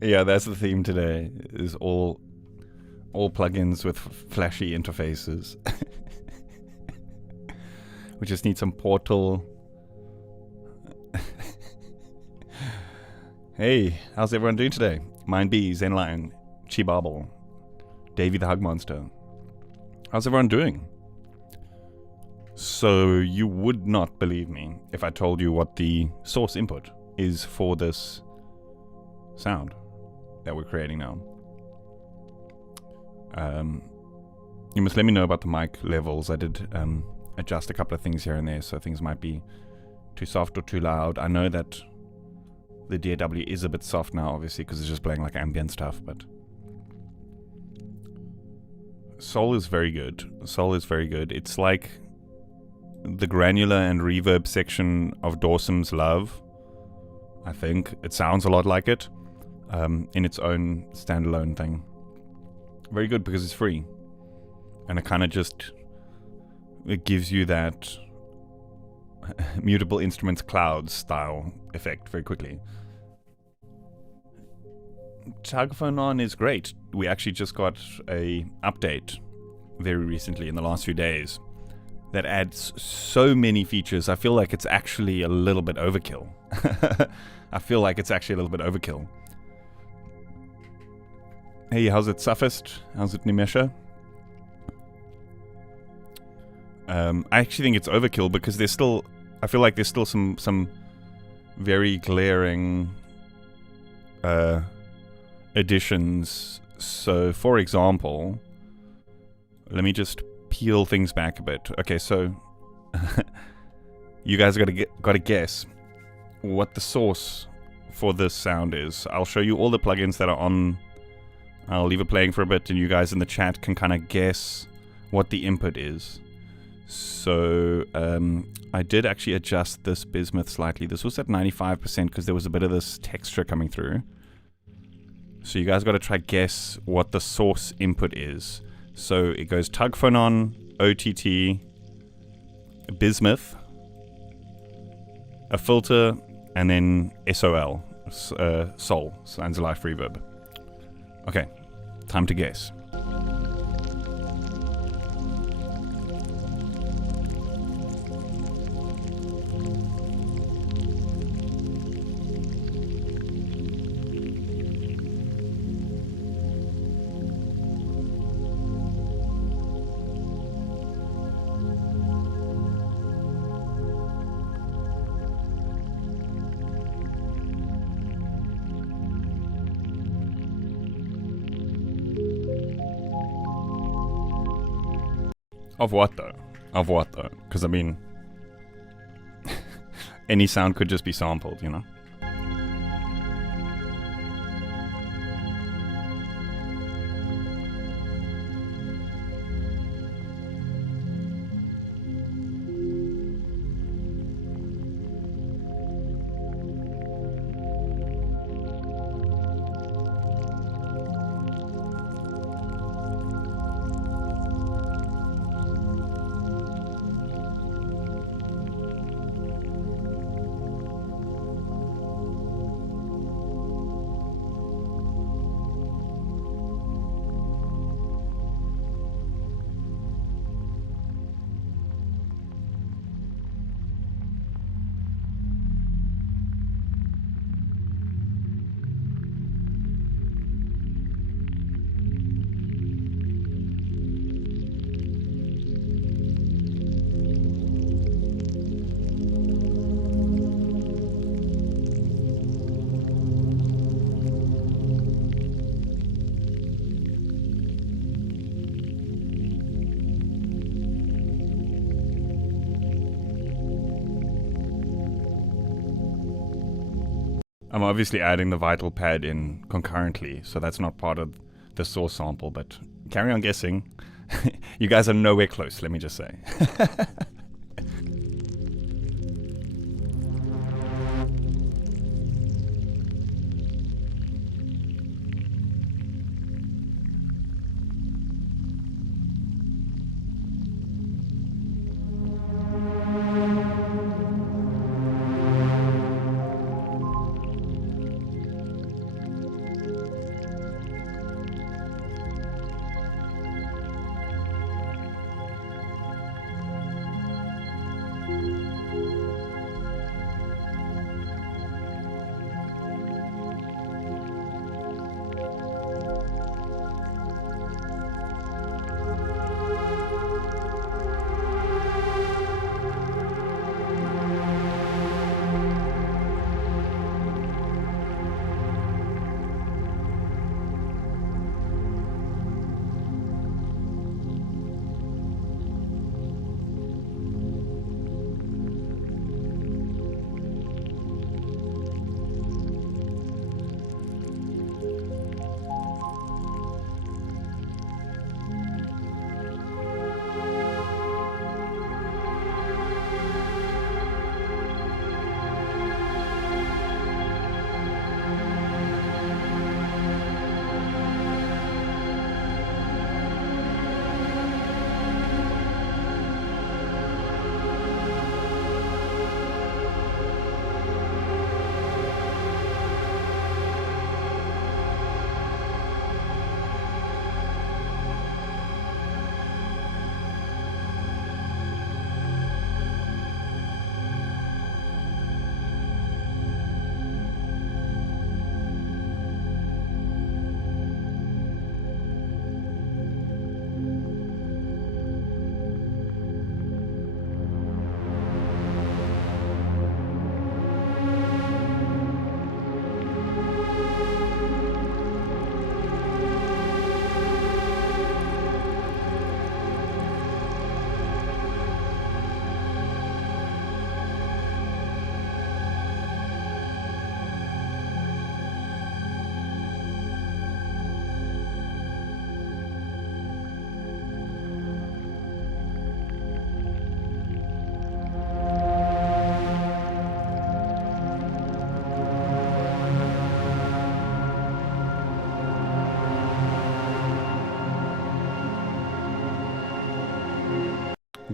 Yeah, that's the theme today. Is all plugins with flashy interfaces. We just need some Portal. Hey, how's everyone doing today? Mind B, Zen Lion, Chibabble, Davey the Hug Monster. How's everyone doing? So you would not believe me if I told you what the source input is for this sound that we're creating now. You must let me know about the mic levels. I did adjust a couple of things here and there, so things might be too soft or too loud. I know that the DAW is a bit soft now, obviously, because it's just playing like ambient stuff, but Soul is very good. Soul is very good. It's like the granular and reverb section of Dawson's Love, I think. It sounds a lot like it in its own standalone thing. Very good because it's free. And it kind of just, it gives you that mutable instruments cloud style effect very quickly. TugPhonon is great. We actually just got a update very recently in the last few days that adds so many features. I feel like it's actually a little bit overkill. I feel like it's actually a little bit overkill. Hey, how's it, Suffist? How's it, Nimesha? I actually think it's overkill because there's still, I feel like there's still some very glaring additions. So, for example, let me just peel things back a bit. Okay, so you guys gotta guess what the source for this sound is. I'll show you all the plugins that are on. I'll leave it playing for a bit, and you guys in the chat can kind of guess what the input is. So I did actually adjust this bismuth slightly. This was at 95% because there was a bit of this texture coming through. So you guys got to try guess what the source input is. So it goes TugPhonon, OTT, bismuth, a filter, and then SOL, Soul, Sounds of Life Reverb. Okay, time to guess. Of what though? Of what though? Because I mean, any sound could just be sampled, you know? I'm obviously adding the vital pad in concurrently, so that's not part of the source sample, but carry on guessing. You guys are nowhere close, let me just say.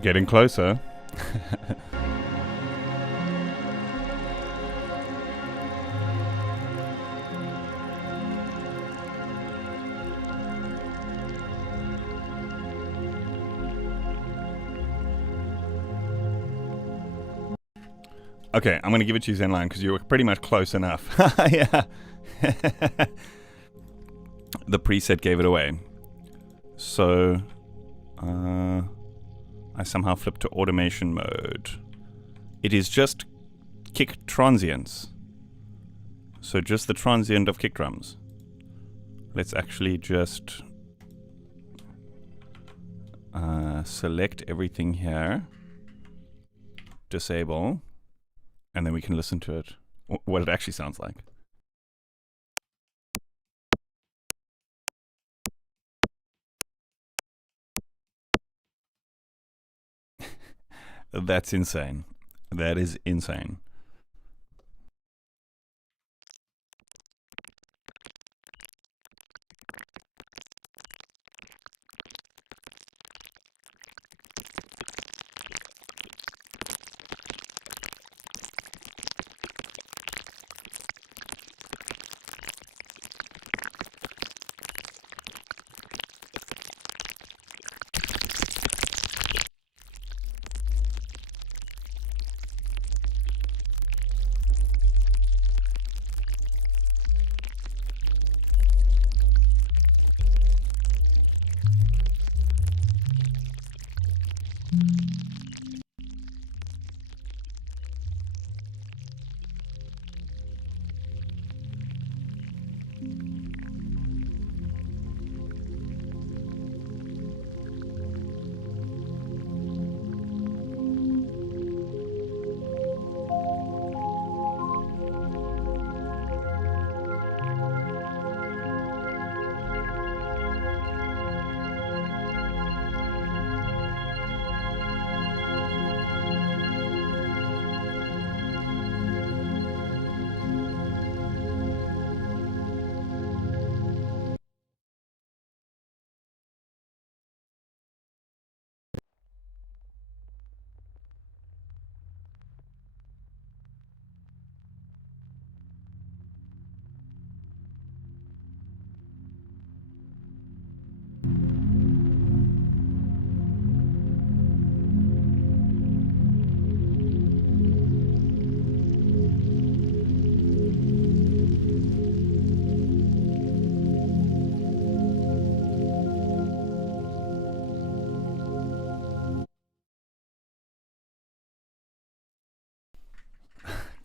Getting closer. Okay, I'm going to give it to you, Zenline, because you were pretty much close enough. Yeah. The preset gave it away. So, I somehow flipped to automation mode. It is just kick transients. So just the transient of kick drums. Let's actually just select everything here. Disable. And then we can listen to it, what it actually sounds like. That's insane. That is insane.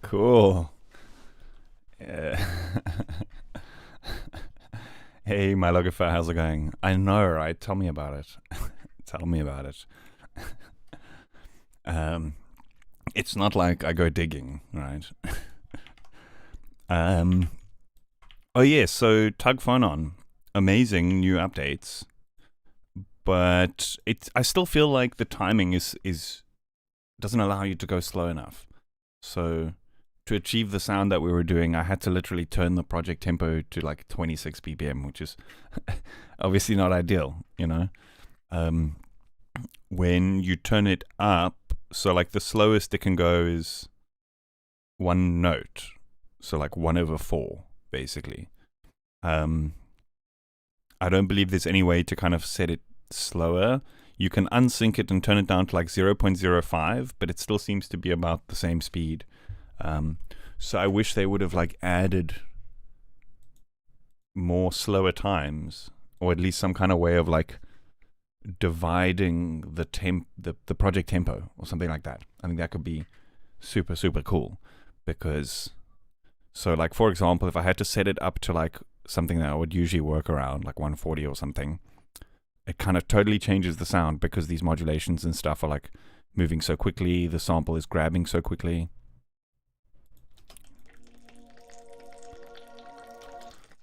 Cool. Hey, my logify, how's it going? I know, right? Tell me about it. Tell me about it. It's not like I go digging, right? Oh yeah, so TugPhonon, amazing new updates, but I still feel like the timing is doesn't allow you to go slow enough. So to achieve the sound that we were doing, I had to literally turn the project tempo to like 26 BPM, which is obviously not ideal, you know. When you turn it up, so like the slowest it can go is one note, so like 1/4, basically. I don't believe there's any way to kind of set it slower. You can unsync it and turn it down to like 0.05, but it still seems to be about the same speed. So I wish they would have like added more slower times, or at least some kind of way of like dividing the project tempo or something like that. I think that could be super, super cool, because so like, for example, if I had to set it up to like something that I would usually work around, like 140 or something, it kind of totally changes the sound, because these modulations and stuff are like moving so quickly, the sample is grabbing so quickly.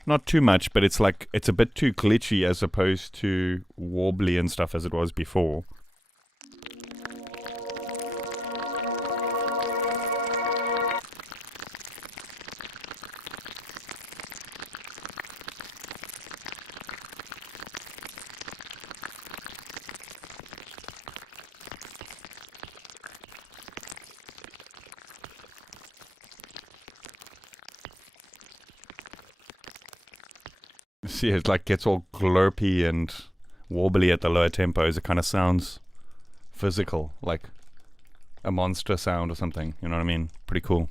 Not too much, but it's like, it's a bit too glitchy as opposed to wobbly and stuff as it was before. See, it like gets all glurpy and wobbly at the lower tempos. It kind of sounds physical, like a monster sound or something. You know what I mean? Pretty cool.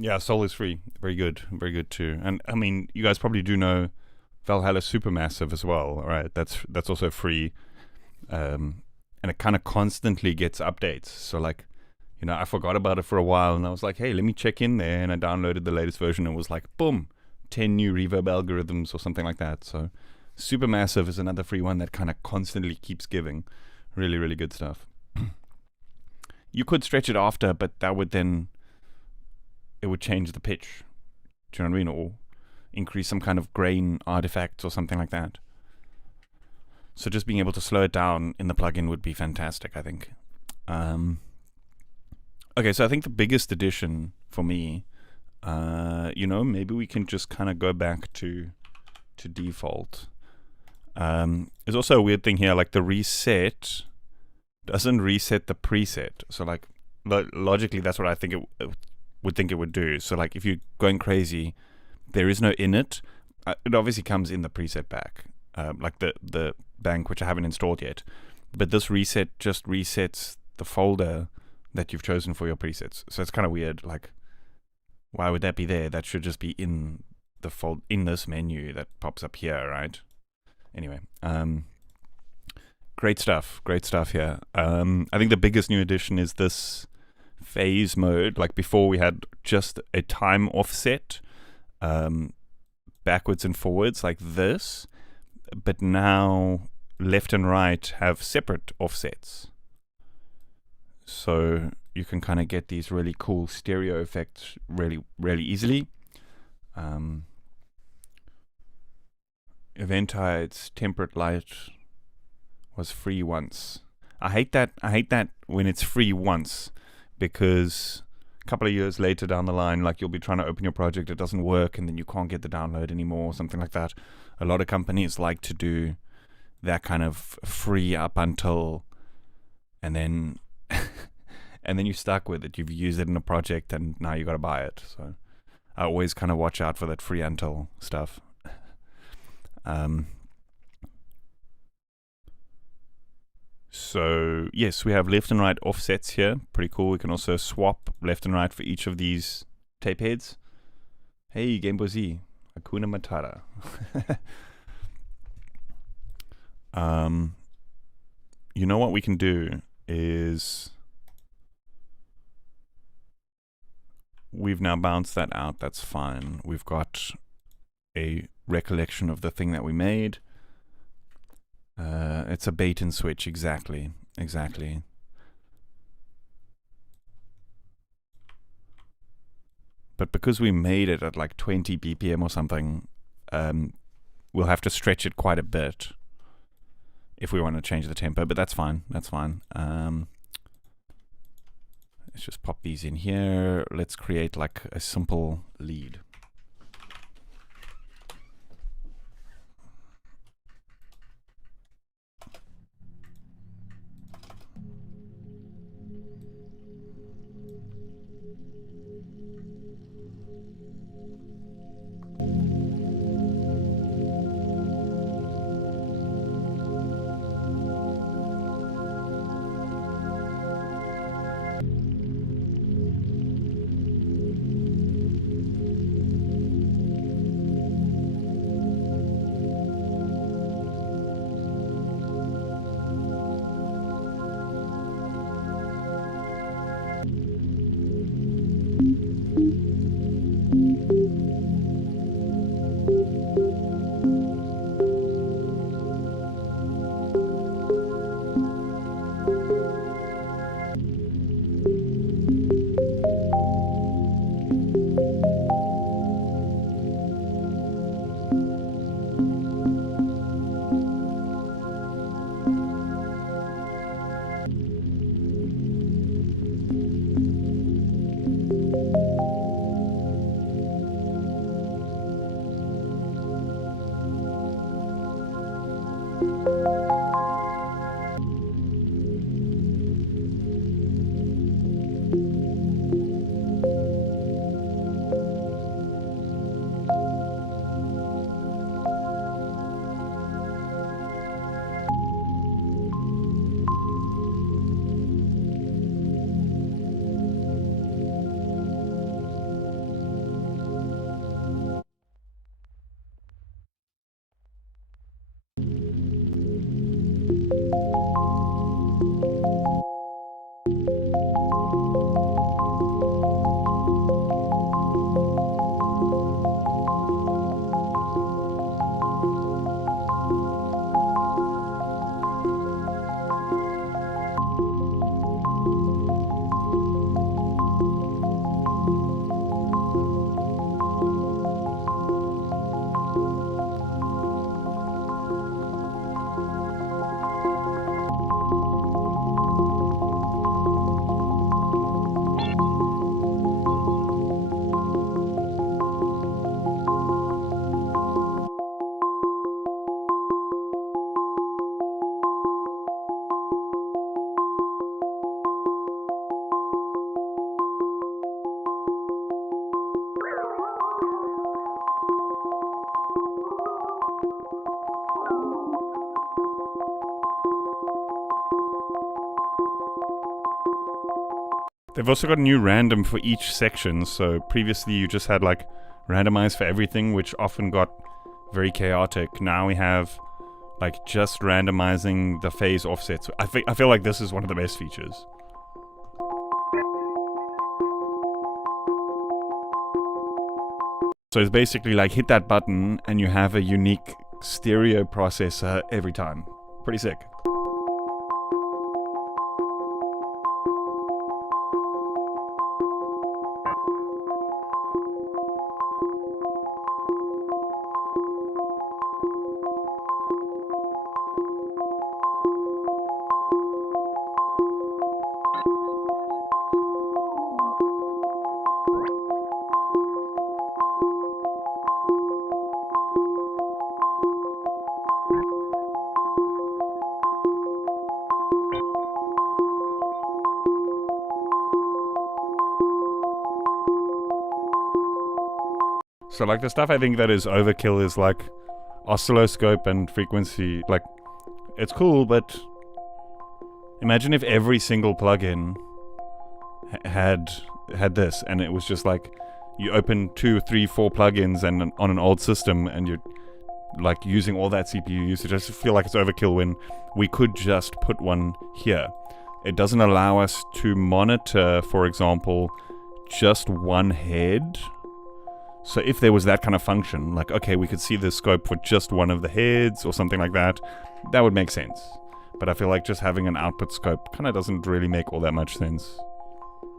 Yeah, Soul is free. Very good too. And I mean, you guys probably do know Valhalla Supermassive as well, right? That's also free, and it kind of constantly gets updates. So like, you know, I forgot about it for a while, and I was like, hey, let me check in there, and I downloaded the latest version, and it was like, boom, 10 new reverb algorithms or something like that. So Supermassive is another free one that kind of constantly keeps giving. Really good stuff. You could stretch it after, but that would then it would change the pitch. Do you know what I mean? Or increase some kind of grain artifacts or something like that. So just being able to slow it down in the plugin would be fantastic, I think. Okay, so I think the biggest addition for me, you know, maybe we can just kind of go back to default. There's also a weird thing here, like the reset doesn't reset the preset. So like logically, that's what I think it would do. So like if you're going crazy, there is no init. It obviously comes in the preset back, like the bank, which I haven't installed yet. But this reset just resets the folder that you've chosen for your presets. So it's kind of weird. Like, why would that be there? That should just be in the in this menu that pops up here, right? Anyway, great stuff here. I think the biggest new addition is this phase mode. Like before we had just a time offset, backwards and forwards like this, but now left and right have separate offsets. So you can kind of get these really cool stereo effects really easily. Event heights, temperate light was free once. I hate that when it's free once, because a couple of years later down the line, like you'll be trying to open your project, it doesn't work, and then you can't get the download anymore, or something like that. A lot of companies like to do that kind of free up until, and then and then you're stuck with it. You've used it in a project, and now you got to buy it. So I always kind of watch out for that free until stuff. So yes, we have left and right offsets here. Pretty cool. We can also swap left and right for each of these tape heads. Hey, Game Boy Z, Hakuna Matata. You know what we can do is we've now bounced that out. That's fine. We've got a recollection of the thing that we made. It's a bait and switch, exactly. But because we made it at like 20 BPM or something, we'll have to stretch it quite a bit if we want to change the tempo, but that's fine. Let's just pop these in here. Let's create like a simple lead. They've also got a new random for each section, so previously you just had like randomize for everything, which often got very chaotic. Now we have like just randomizing the phase offsets. I feel like this is one of the best features. So it's basically like hit that button and you have a unique stereo processor every time. Pretty sick. So like the stuff I think that is overkill is like oscilloscope and frequency. Like it's cool, but imagine if every single plugin had this, and it was just like you open 2, 3, 4 plugins and on an old system, and you're like using all that CPU usage. I just feel like it's overkill when we could just put one here. It doesn't allow us to monitor, for example, just one head. So if there was that kind of function, like, okay, we could see the scope for just one of the heads or something like that, that would make sense. But I feel like just having an output scope kind of doesn't really make all that much sense.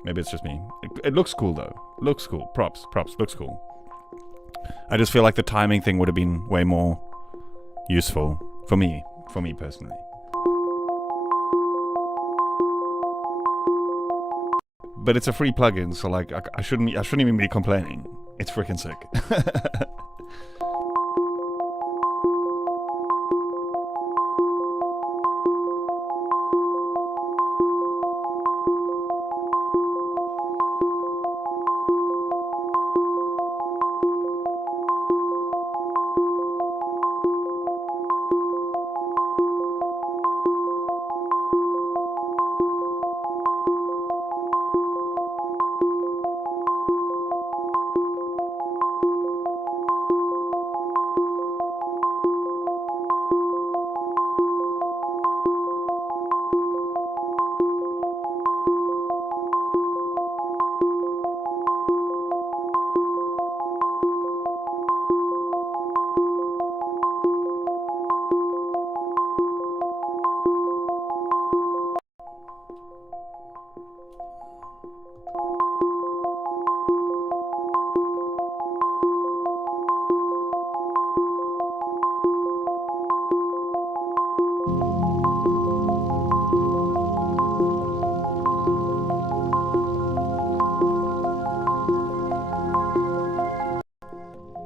Maybe it's just me. It looks cool though. Looks cool. Props, looks cool. I just feel like the timing thing would have been way more useful for me personally. But it's a free plugin, so like I shouldn't even be complaining. It's freaking sick.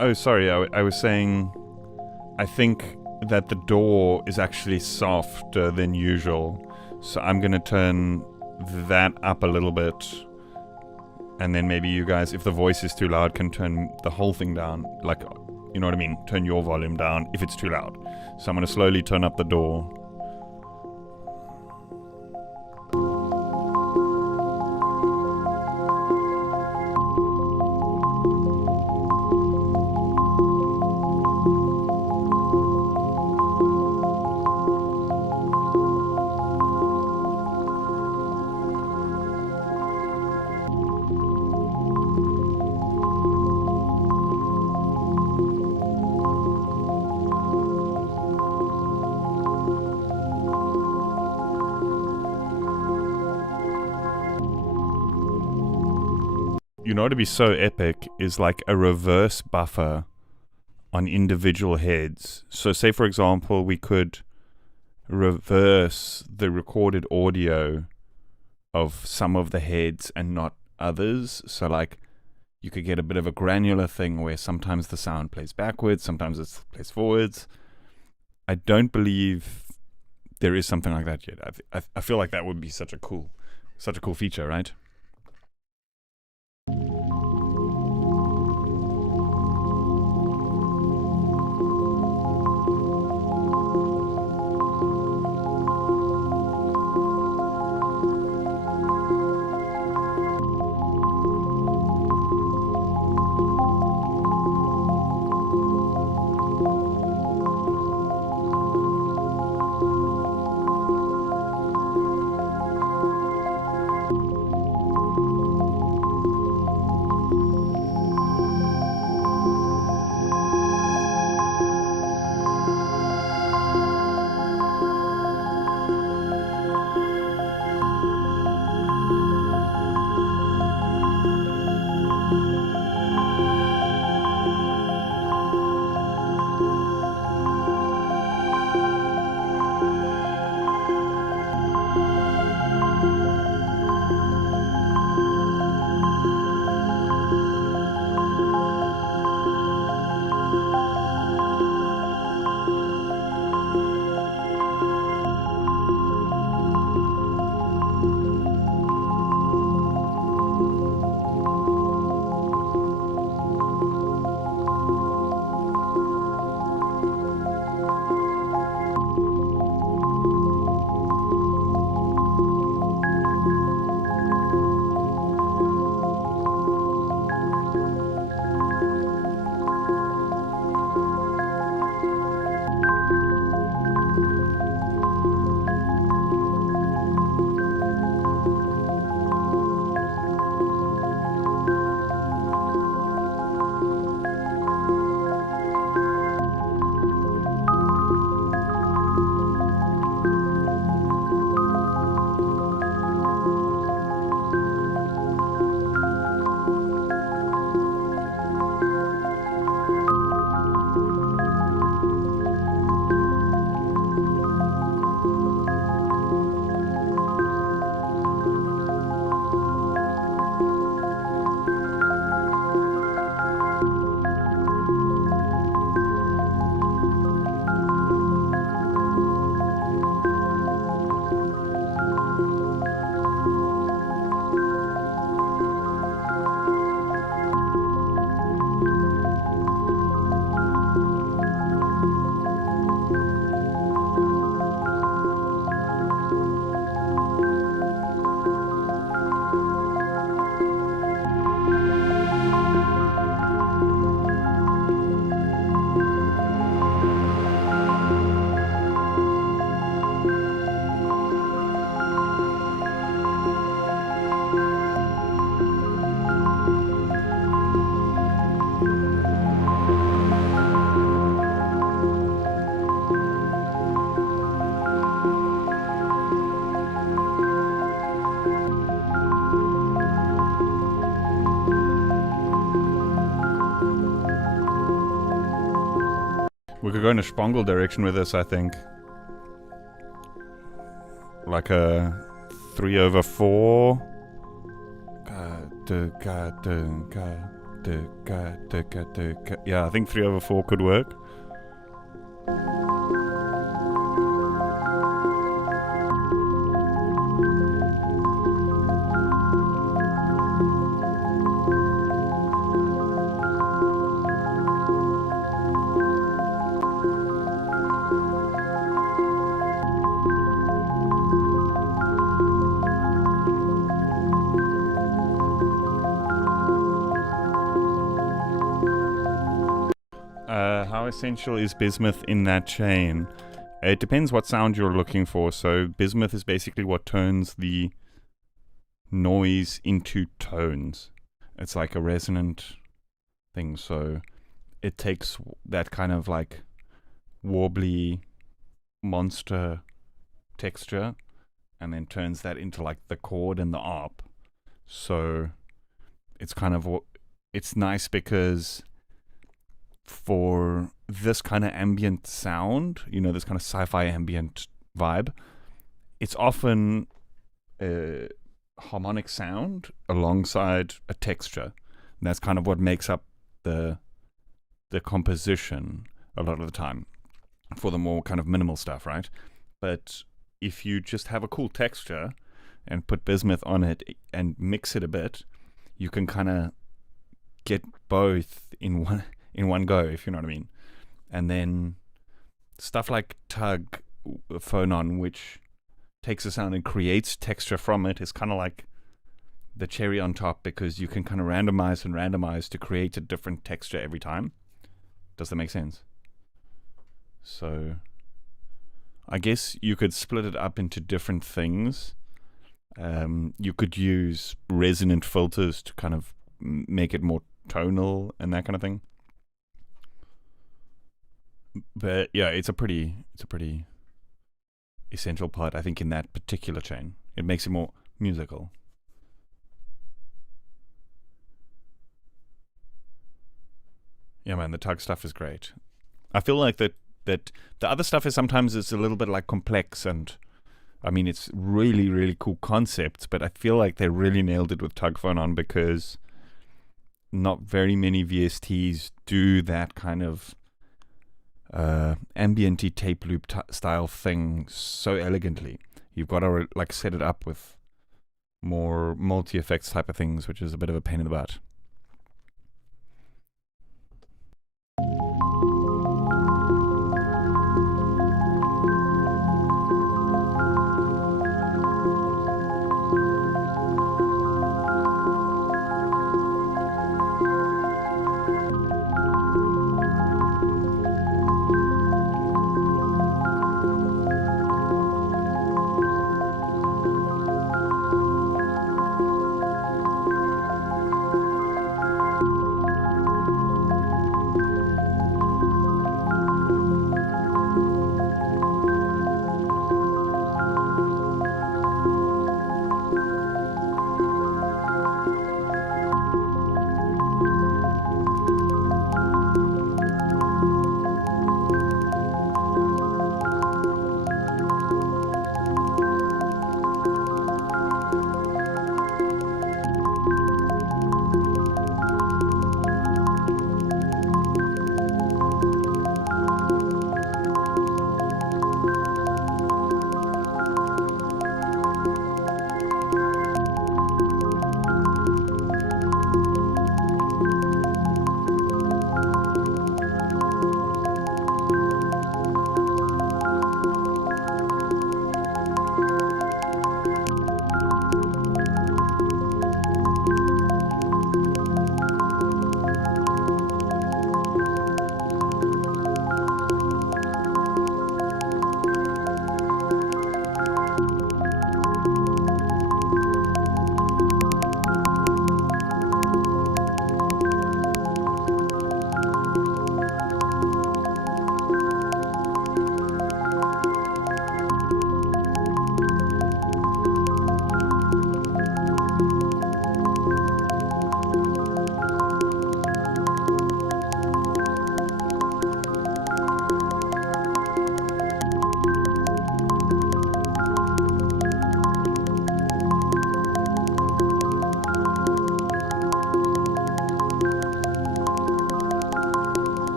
Oh, sorry, I was saying, I think that the door is actually softer than usual. So I'm going to turn that up a little bit. And then maybe you guys, if the voice is too loud, can turn the whole thing down. Like, you know what I mean? Turn your volume down if it's too loud. So I'm going to slowly turn up the door. You know what would be so epic is like a reverse buffer on individual heads. So say for example we could reverse the recorded audio of some of the heads and not others. So like you could get a bit of a granular thing where sometimes the sound plays backwards, sometimes it plays forwards. I don't believe there is something like that yet. I feel like that would be such a cool feature, right? We could go in a Spangle direction with this, I think. Like a 3/4. Yeah, I think 3/4 could work. essential is bismuth in that chain? It depends what sound you're looking for. So bismuth is basically what turns the noise into tones. It's like a resonant thing. So it takes that kind of like warbly monster texture and then turns that into like the chord and the arp. So it's kind of, it's nice because for this kind of ambient sound, you know, this kind of sci-fi ambient vibe, it's often a harmonic sound alongside a texture. And that's kind of what makes up the composition a lot of the time for the more kind of minimal stuff, right? But if you just have a cool texture and put bismuth on it and mix it a bit, you can kind of get both in one go, if you know what I mean. And then stuff like TugPhonon, which takes a sound and creates texture from it, is kind of like the cherry on top, because you can kind of randomize to create a different texture every time. Does that make sense? So I guess you could split it up into different things. You could use resonant filters to kind of make it more tonal and that kind of thing. But yeah, it's a pretty essential part, I think, in that particular chain. It makes it more musical. Yeah, man, the Tug stuff is great. I feel like that the other stuff is sometimes it's a little bit like complex, and I mean it's really, really cool concepts, but I feel like they really nailed it with TugPhonon, because not very many VSTs do that kind of ambient-y tape loop style thing so elegantly. You've got to like set it up with more multi-effects type of things, which is a bit of a pain in the butt.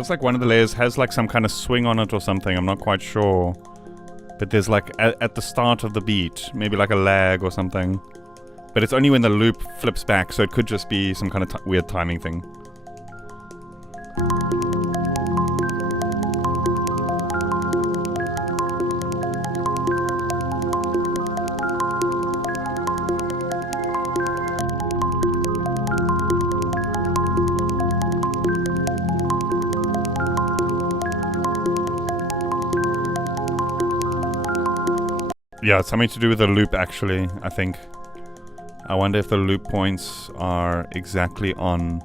feels like one of the layers has like some kind of swing on it or something. I'm not quite sure. But there's like at the start of the beat, maybe like a lag or something. But it's only when the loop flips back, so it could just be some kind of weird timing thing. Yeah, it's something to do with the loop, actually, I think. I wonder if the loop points are exactly on.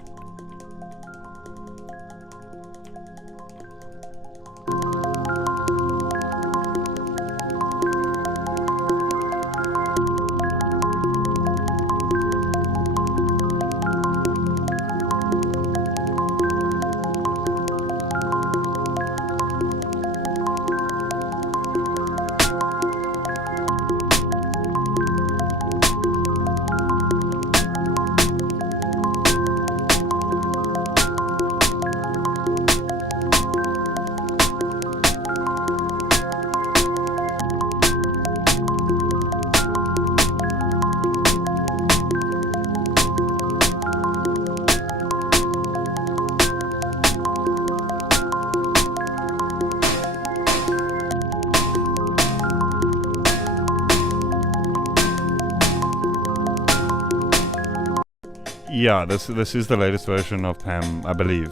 Yeah, this is the latest version of PAM, I believe.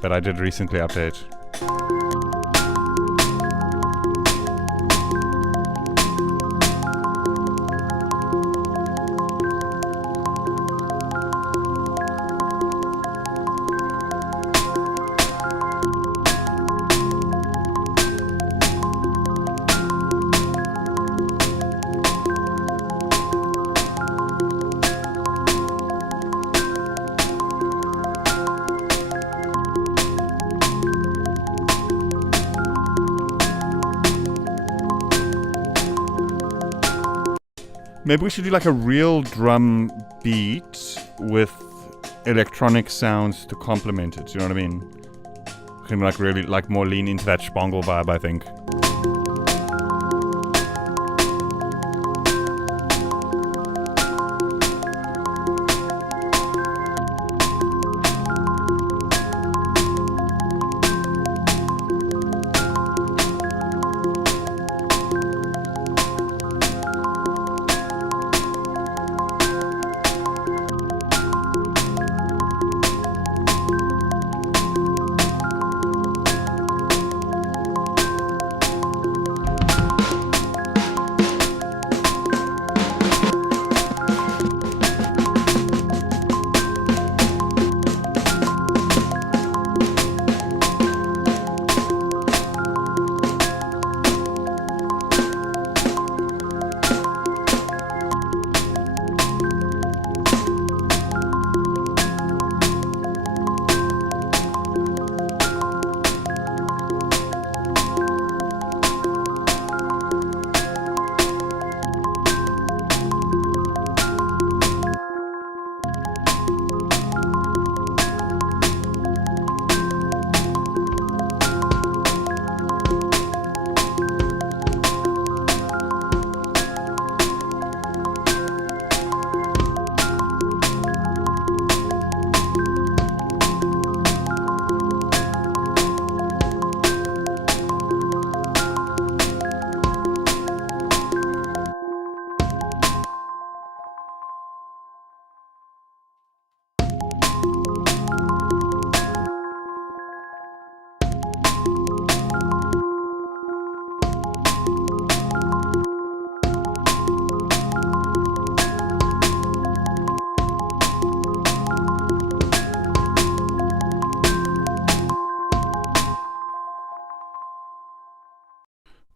But I did recently update. Maybe we should do like a real drum beat with electronic sounds to complement it. You know what I mean? We can like really like more lean into that spangle vibe, I think.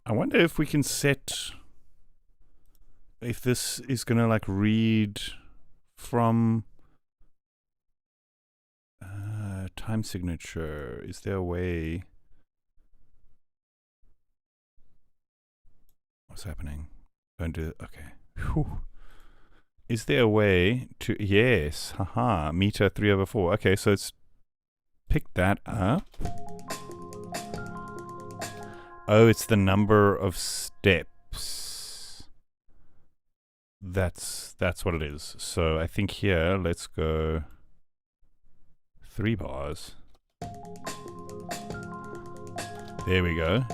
I wonder if we can set, if this is gonna like read from time signature. Is there a way? What's happening? Don't do it. Okay. Whew. Is there a way to, yes, haha, meter 3/4. Okay, so it's pick that up. Oh, it's the number of steps. That's what it is. So I think here, let's go 3 bars. There we go.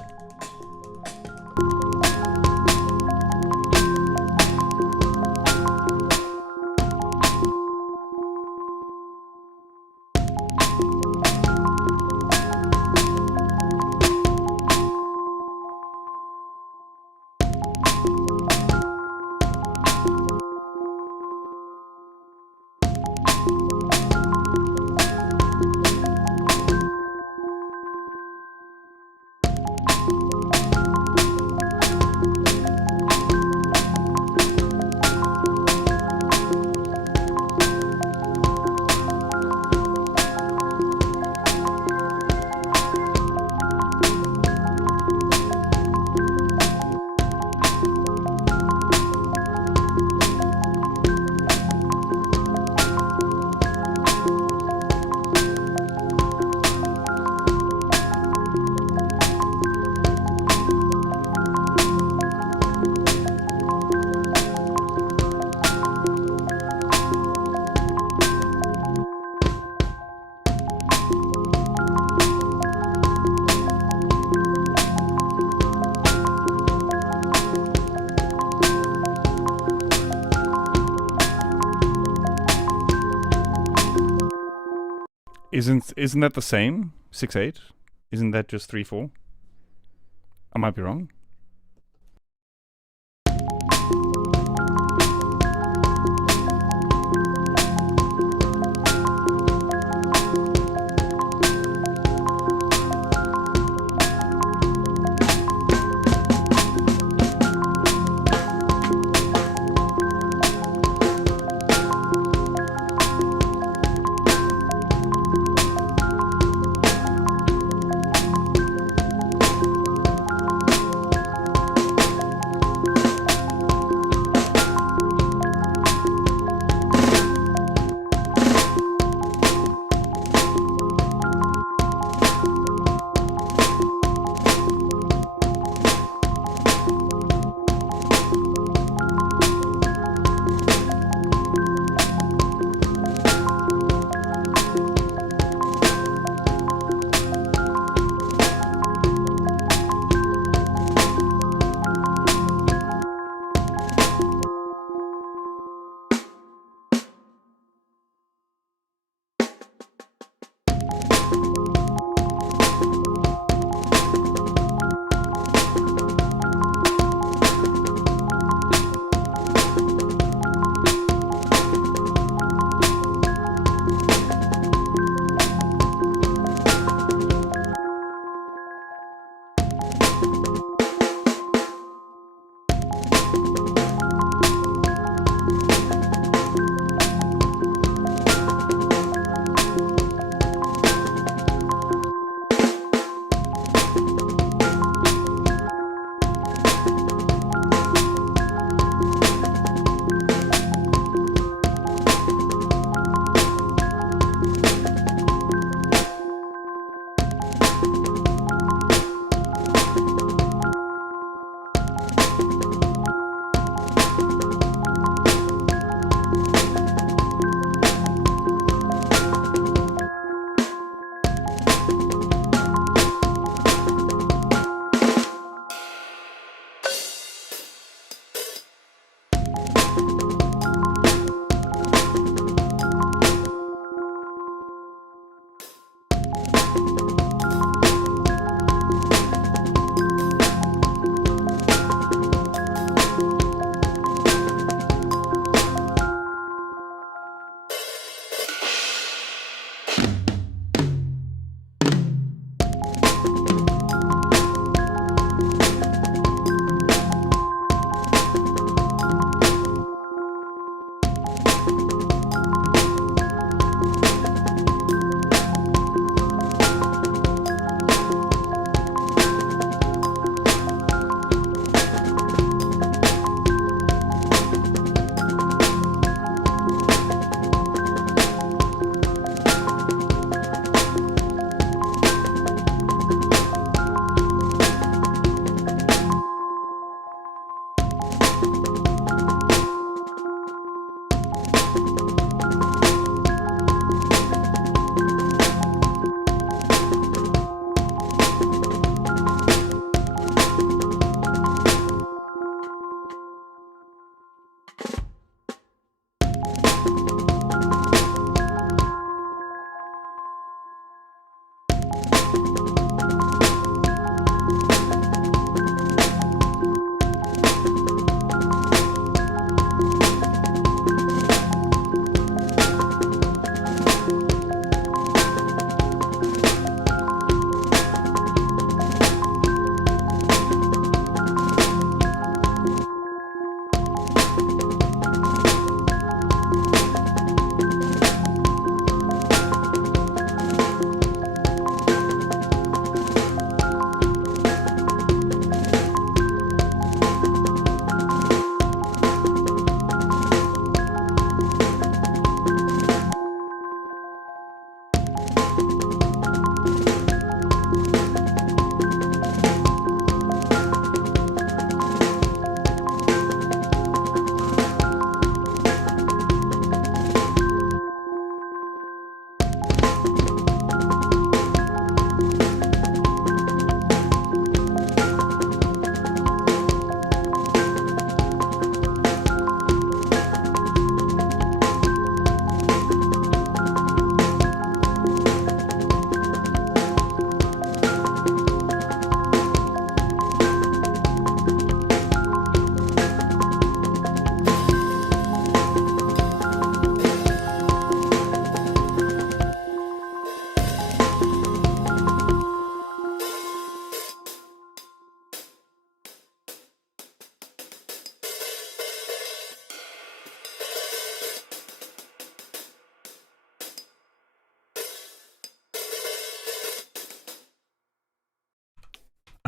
Isn't that the same? 6/8? Isn't that just 3/4? I might be wrong.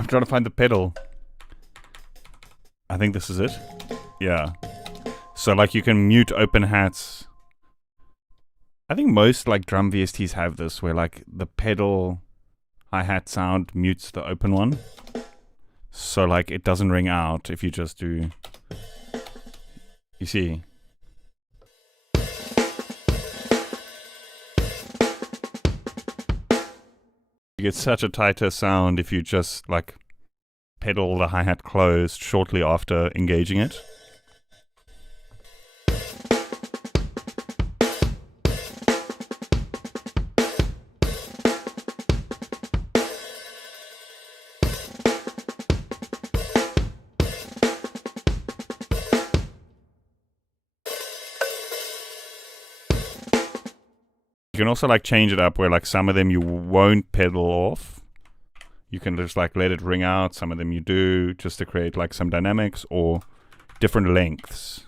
I'm trying to find the pedal. I think this is it. Yeah. So like you can mute open hats. I think most like drum VSTs have this where like the pedal hi-hat sound mutes the open one. So like it doesn't ring out if you just do, you see. You get such a tighter sound if you just like pedal the hi-hat closed shortly after engaging it. You can also like change it up where like some of them you won't pedal off. You can just like let it ring out. Some of them you do just to create like some dynamics or different lengths.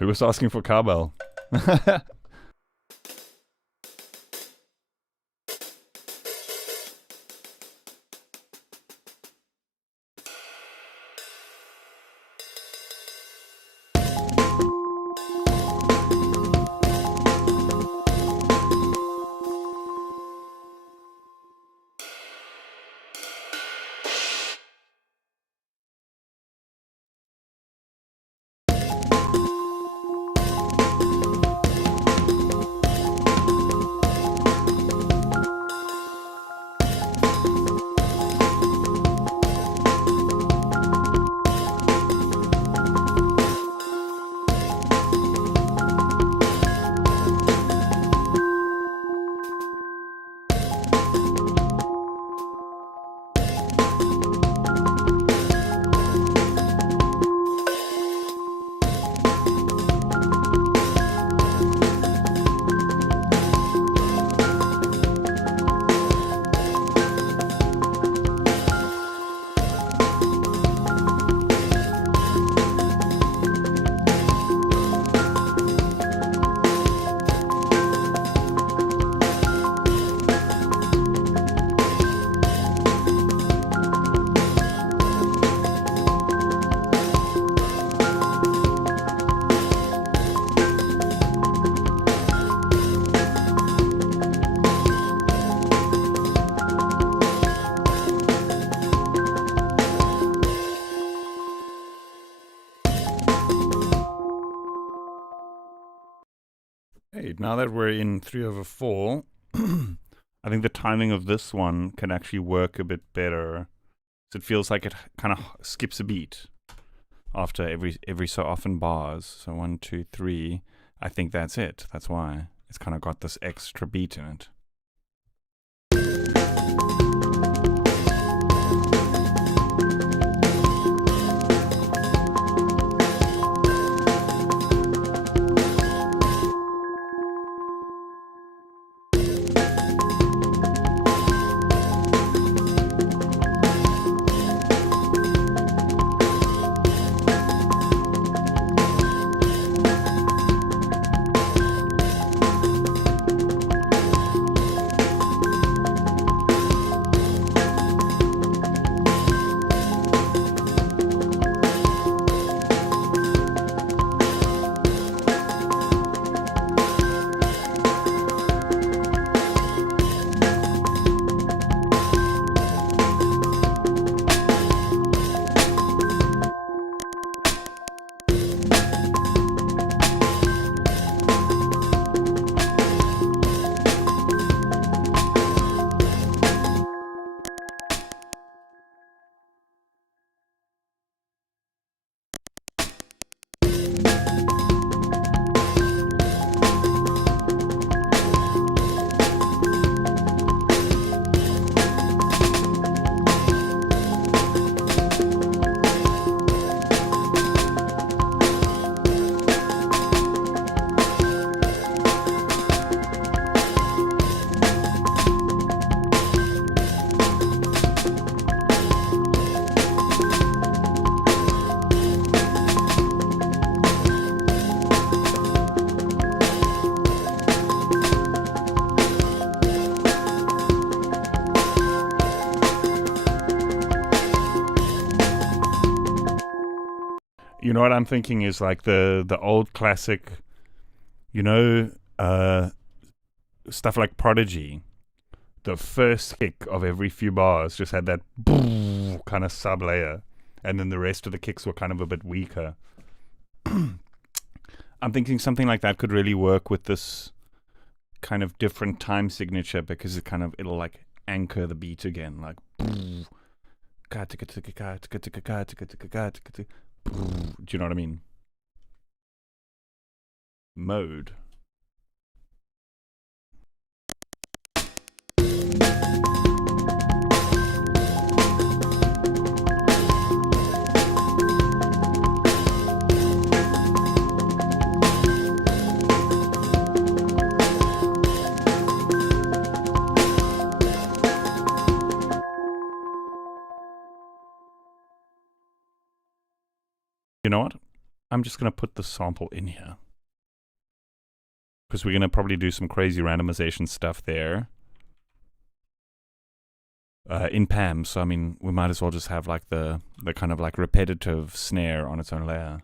Who was asking for cowbell? Hey, now that we're in 3/4, I think the timing of this one can actually work a bit better. So it feels like it kind of skips a beat after every so often bars. So 1, 2, 3. I think that's it. That's why it's kind of got this extra beat in it. You know what I'm thinking is like the old classic, you know, stuff like Prodigy. The first kick of every few bars just had that kind of sub layer, and then the rest of the kicks were kind of a bit weaker. I'm thinking something like that could really work with this kind of different time signature, because it'll like anchor the beat again, like do you know what I mean? Mode. You know what? I'm just going to put the sample in here, because we're going to probably do some crazy randomization stuff there in PAM. So, I mean, we might as well just have like the kind of like repetitive snare on its own layer.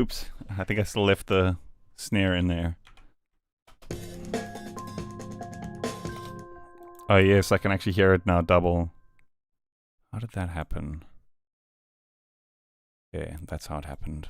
Oops, I think I still left the snare in there. Oh yes, I can actually hear it now double. How did that happen? Yeah, that's how it happened.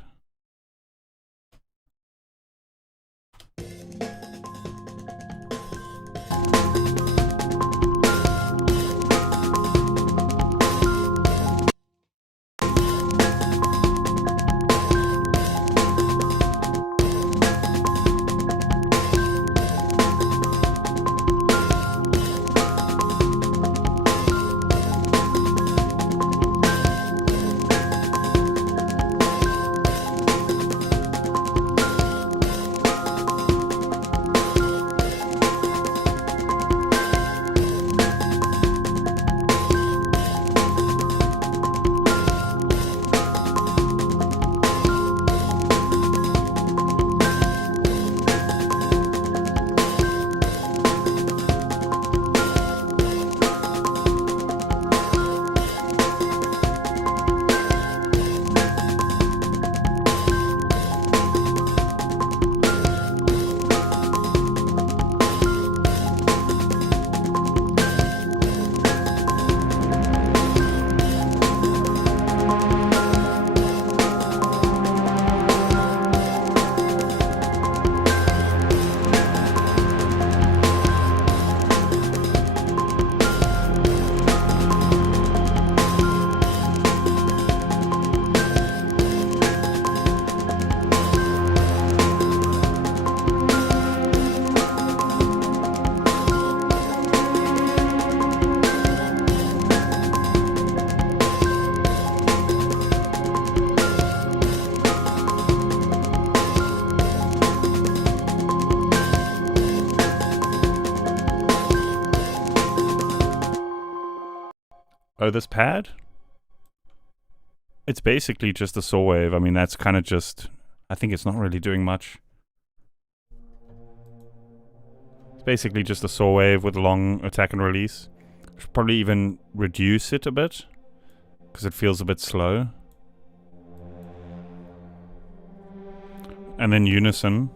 Oh, this pad? It's basically just a saw wave. I mean, that's kind of just... I think it's not really doing much. It's basically just a saw wave with long attack and release. Should probably even reduce it a bit, because it feels a bit slow. And then unison.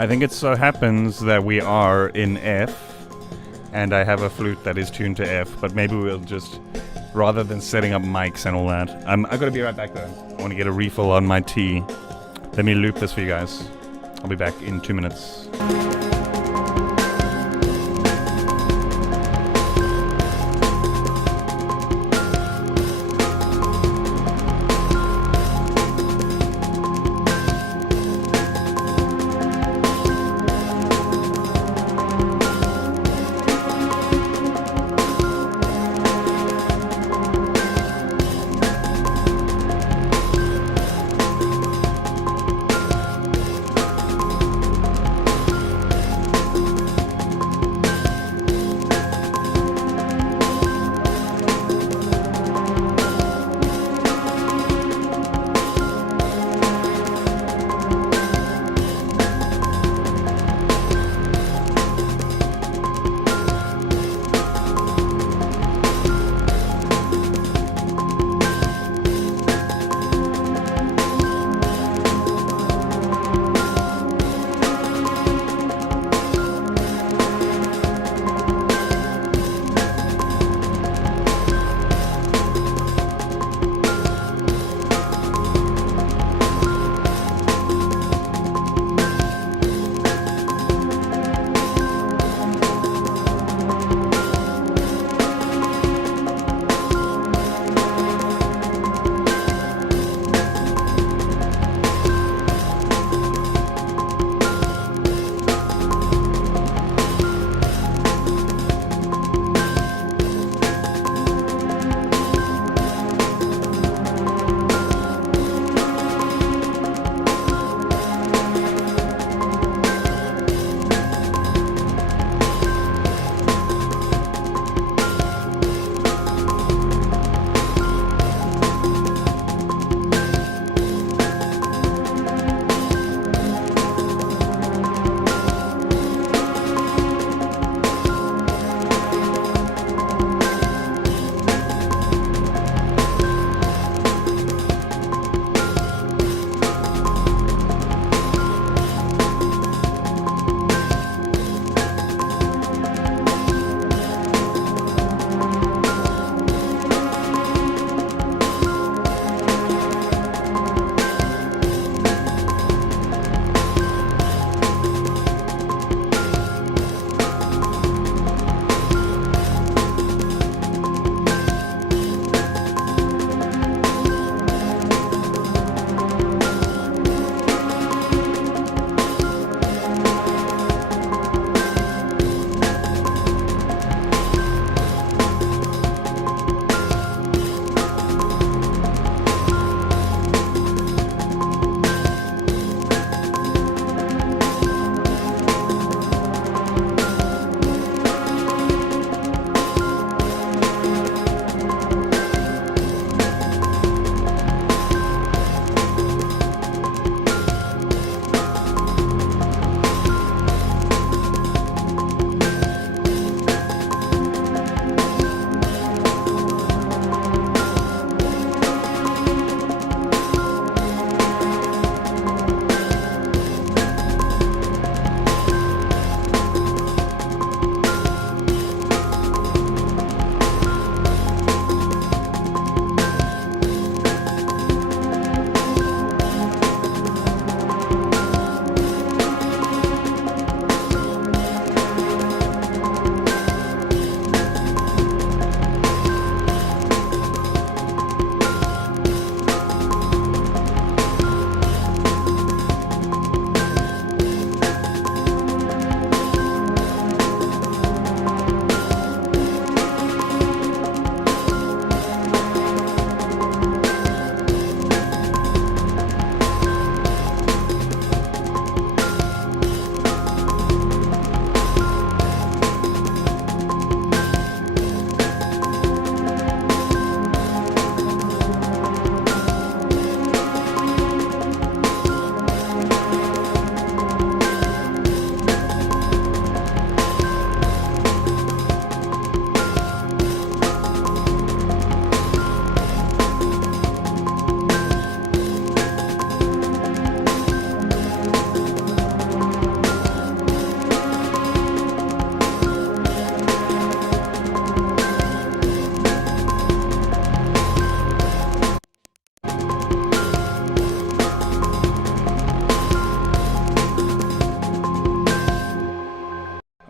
I think it so happens that we are in F, and I have a flute that is tuned to F, but maybe we'll just, rather than setting up mics and all that, I gotta be right back though. I want to get a refill on my tea. Let me loop this for you guys. I'll be back in 2 minutes.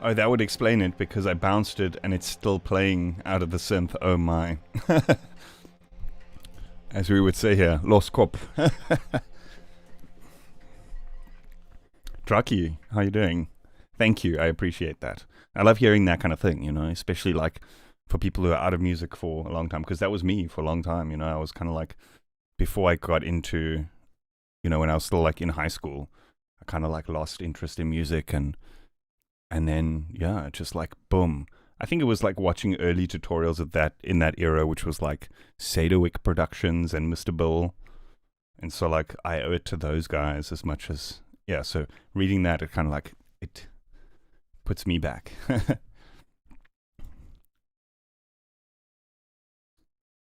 Oh, that would explain it, because I bounced it and it's still playing out of the synth. Oh my. As we would say here, los kop. Draki, how you doing? Thank you, I appreciate that. I love hearing that kind of thing, you know, especially like for people who are out of music for a long time, because that was me for a long time, you know. I was kind of like, before I got into, you know, when I was still like in high school, I kind of like lost interest in music, and then yeah, just like boom. I think it was like watching early tutorials of that in that era, which was like Sadowick Productions and Mr. Bill, and so like I owe it to those guys as much as, yeah. So reading that, it kind of like it puts me back.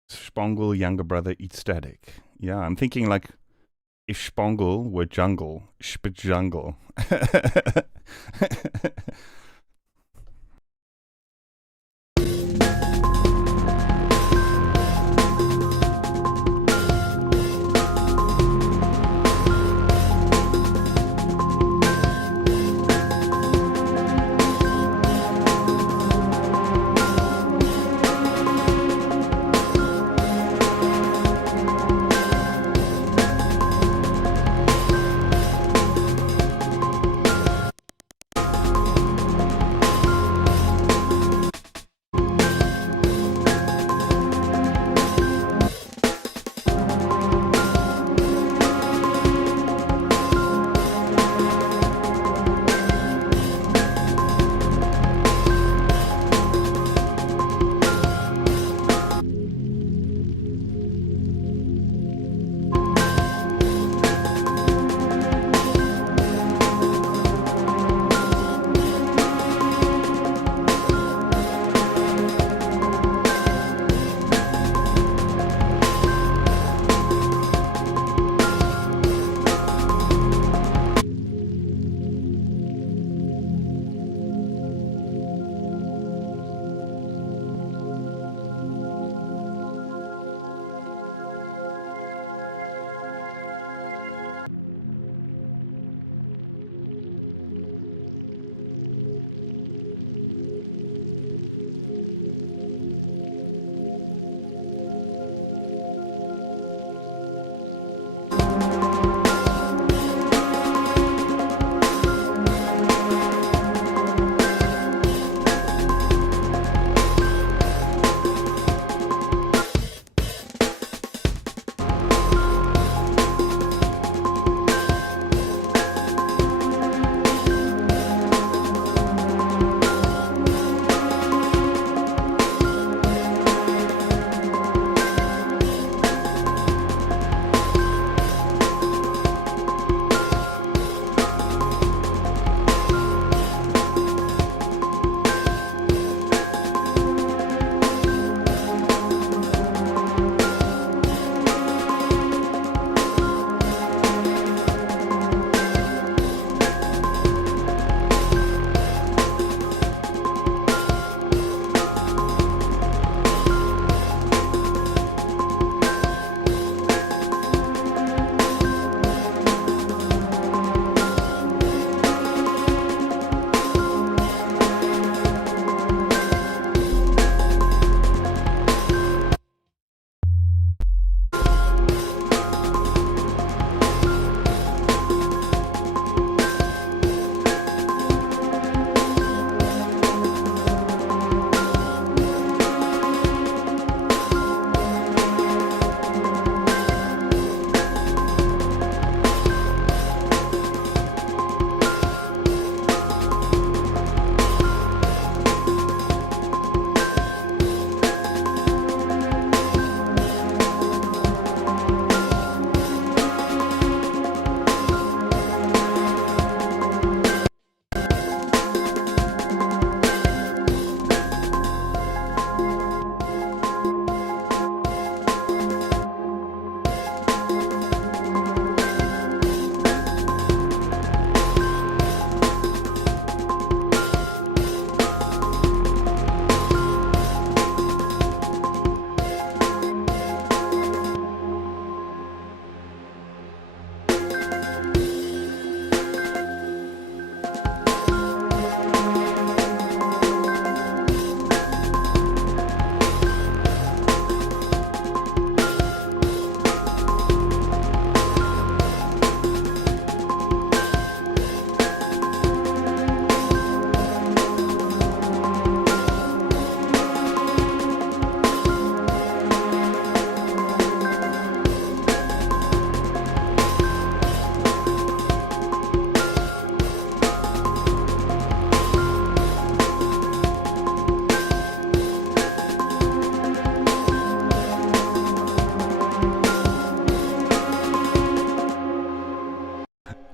Spangle younger brother eats static. Yeah, I'm thinking like, if Spangle were jungle, jungle.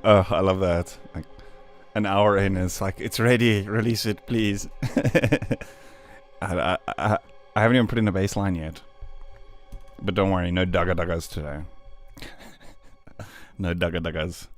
Oh, I love that. Like, an hour in, it's like, it's ready. Release it, please. I haven't even put in a baseline yet. But don't worry, no dugga duggas today. No dugga duggas.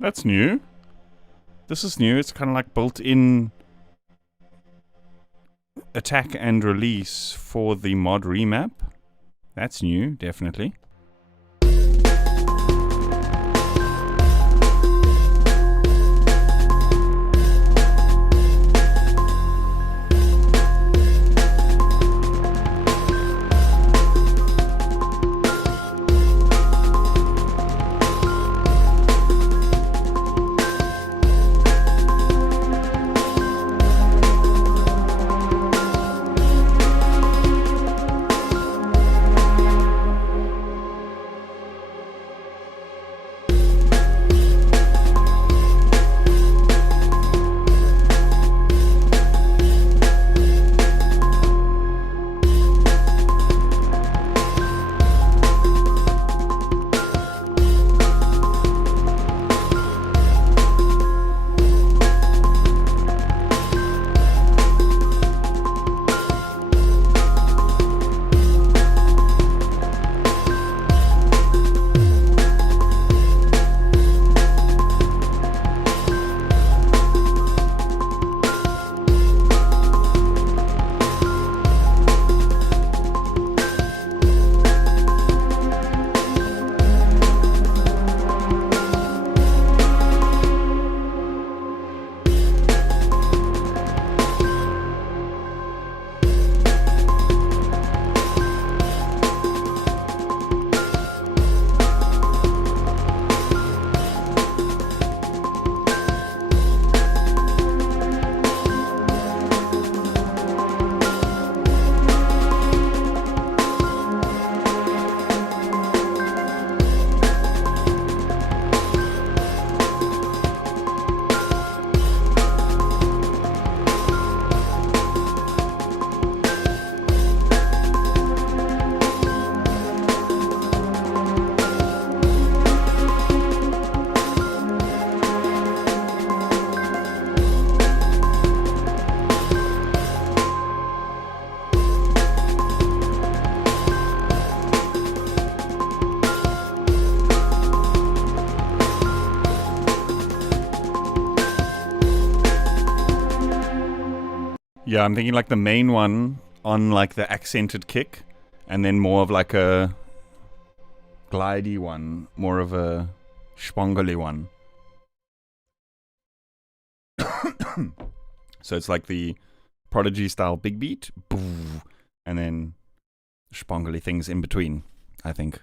That's new. This is new. It's kind of like built-in attack and release for the mod remap. That's new, definitely. Yeah, I'm thinking like the main one on like the accented kick, and then more of like a glidey one, more of a spongly one. So it's like the Prodigy style big beat, and then spongly things in between, I think.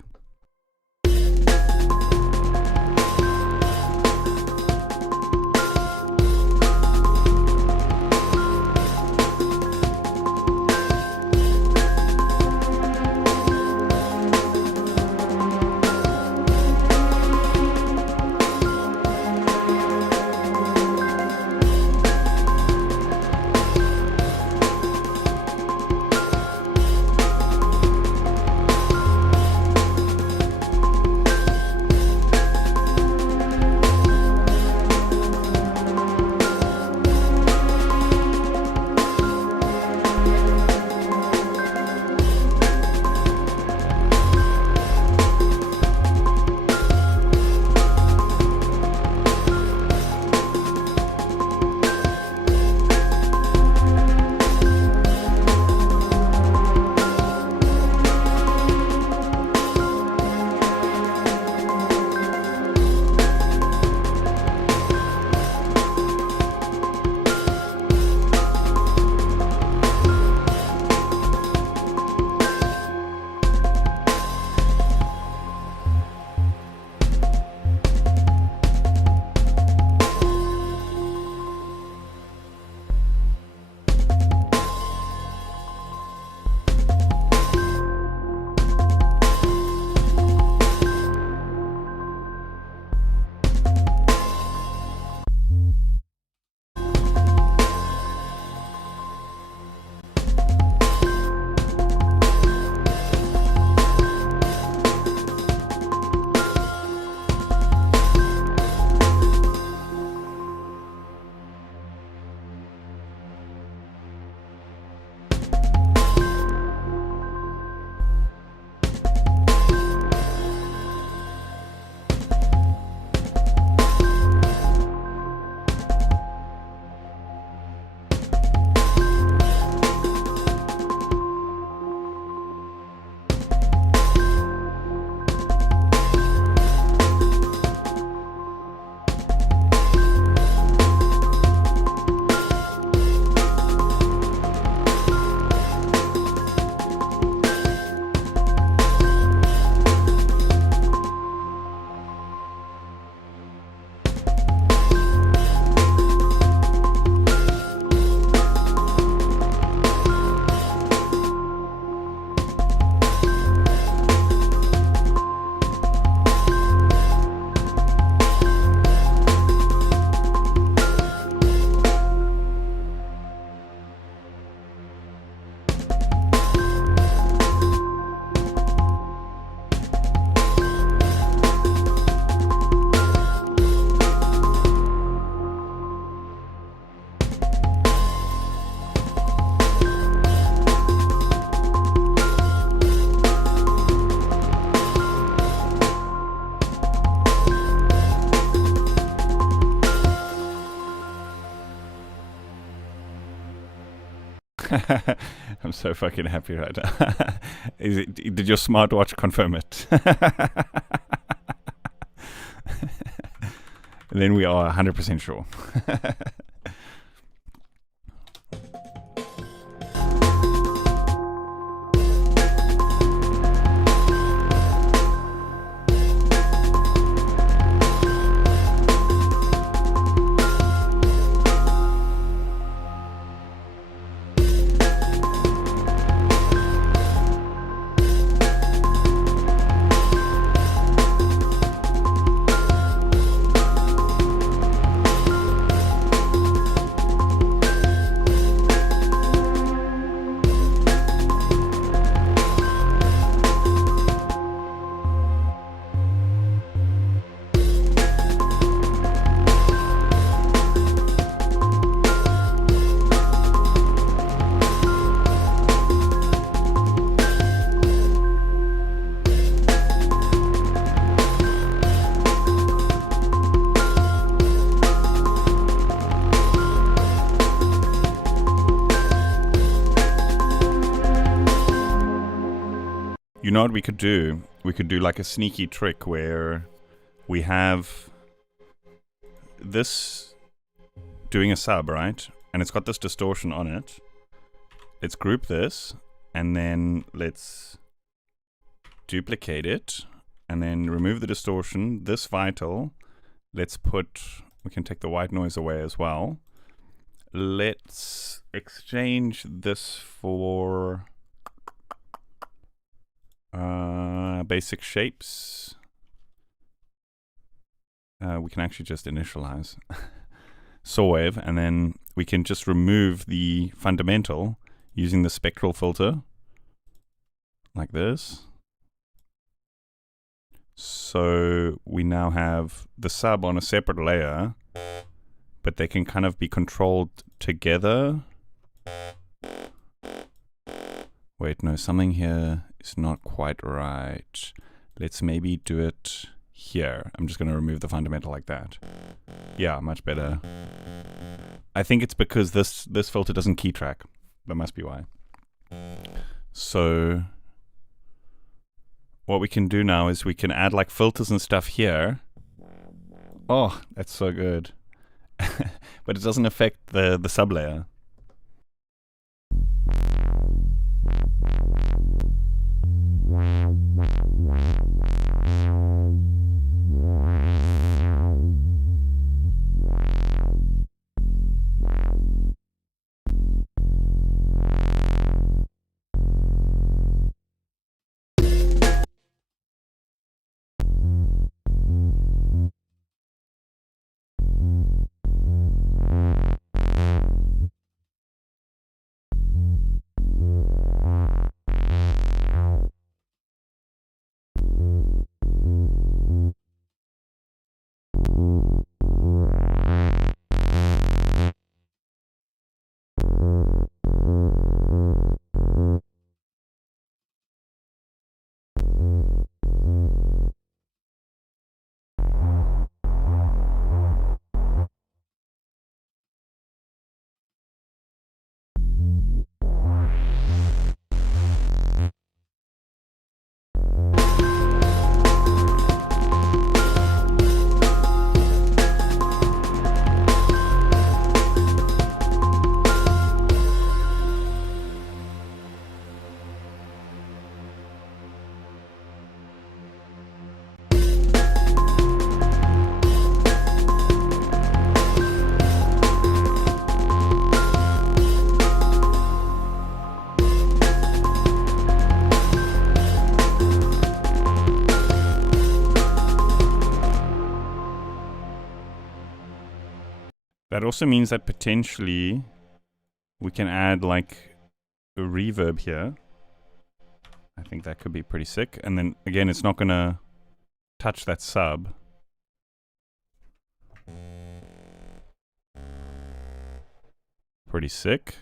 I'm so fucking happy right now. Did your smartwatch confirm it? Then we are 100% sure. know what we could do? We could do like a sneaky trick where we have this doing a sub, right? And it's got this distortion on it. Let's group this, and then let's duplicate it, and then remove the distortion. This vital, let's put, we can take the white noise away as well. Let's exchange this for basic shapes. We can actually just initialize saw wave, and then we can just remove the fundamental using the spectral filter like this. So we now have the sub on a separate layer, but they can kind of be controlled together. Wait, no, something here is not quite right. Let's maybe do it here. I'm just going to remove the fundamental like that. Yeah, much better. I think it's because this filter doesn't key track. That must be why. So what we can do now is we can add like filters and stuff here. Oh, that's so good. But it doesn't affect the sublayer. That also means that potentially we can add like a reverb here. I think that could be pretty sick. And then again, it's not gonna touch that sub. Pretty sick.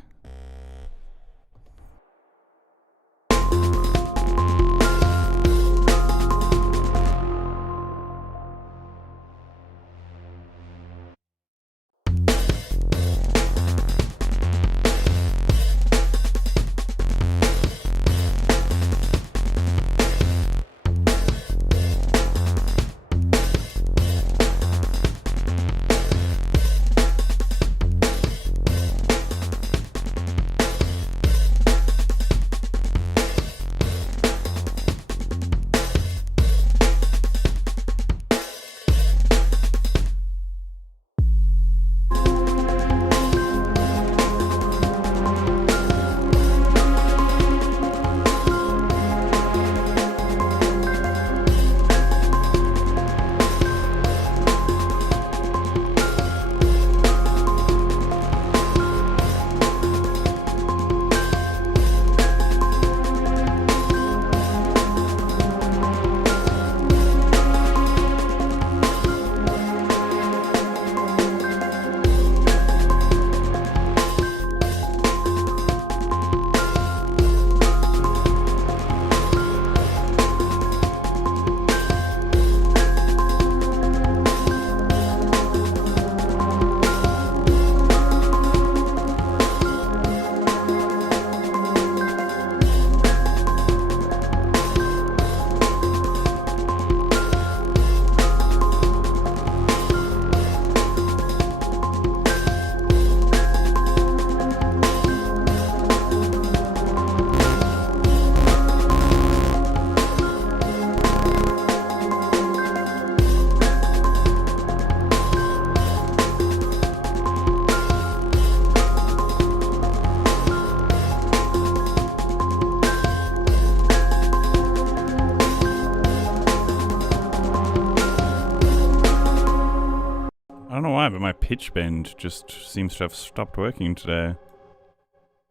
I don't know why, but my pitch bend just seems to have stopped working today.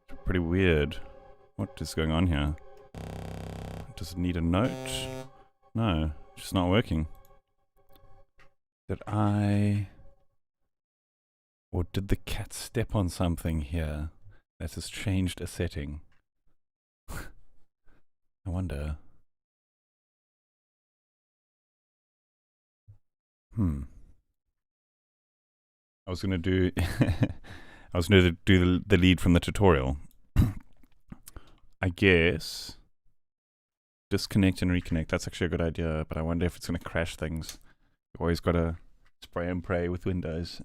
It's pretty weird. What is going on here? Does it need a note? No, just not working. Or did the cat step on something here that has changed a setting? I wonder. I was gonna do the lead from the tutorial. I guess disconnect and reconnect. That's actually a good idea, but I wonder if it's gonna crash things. You always gotta spray and pray with Windows.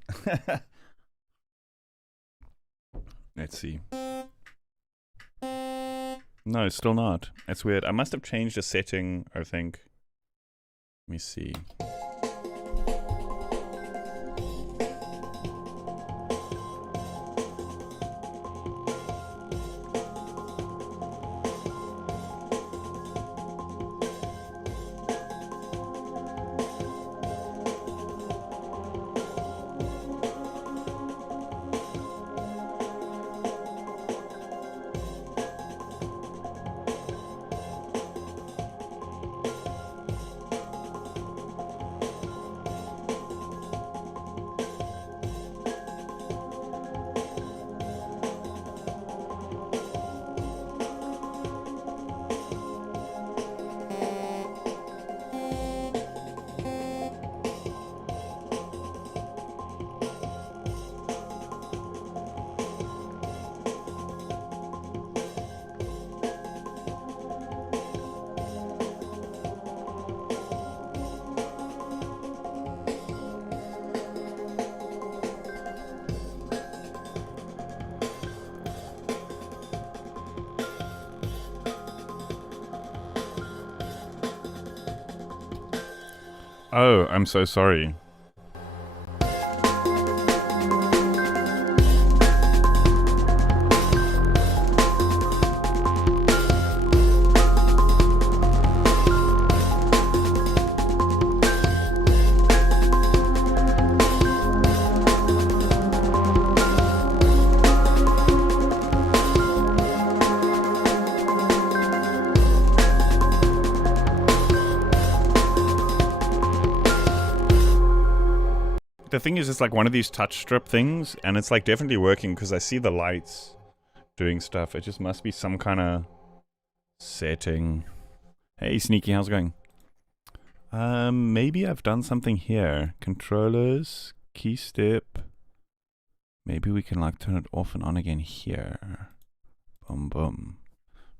Let's see. No, still not. That's weird. I must have changed a setting, I think. Let me see. Oh, I'm so sorry. The thing is, it's like one of these touch strip things, and it's like definitely working because I see the lights doing stuff. It just must be some kind of setting. Hey, Sneaky, how's it going? Maybe I've done something here. Controllers, key step. Maybe we can like turn it off and on again here. Boom, boom.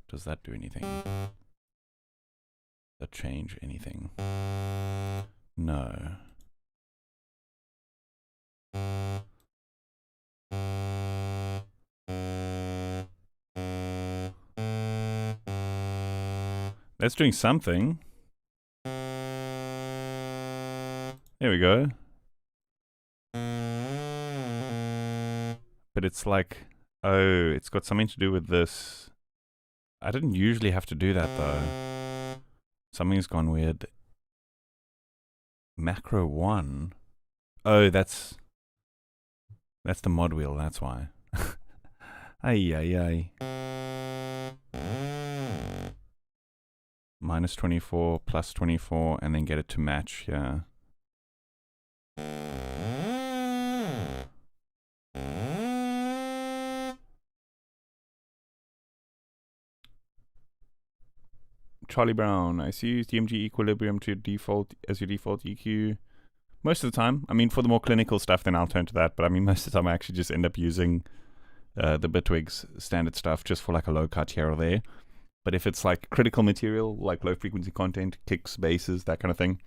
Does that do anything? Does that change anything? No. That's doing something. There we go. But it's like, oh, it's got something to do with this. I didn't usually have to do that though. Something's gone weird. Macro 1. Oh, that's the mod wheel, that's why. Ay, ay, ay. Minus 24, plus 24, and then get it to match, yeah. Charlie Brown, I see you use DMG equilibrium to default as your default EQ. Most of the time. I mean, for the more clinical stuff, then I'll turn to that. But I mean, most of the time I actually just end up using the Bitwig's standard stuff just for like a low cut here or there. But if it's like critical material, like low frequency content, kicks, basses, that kind of thing,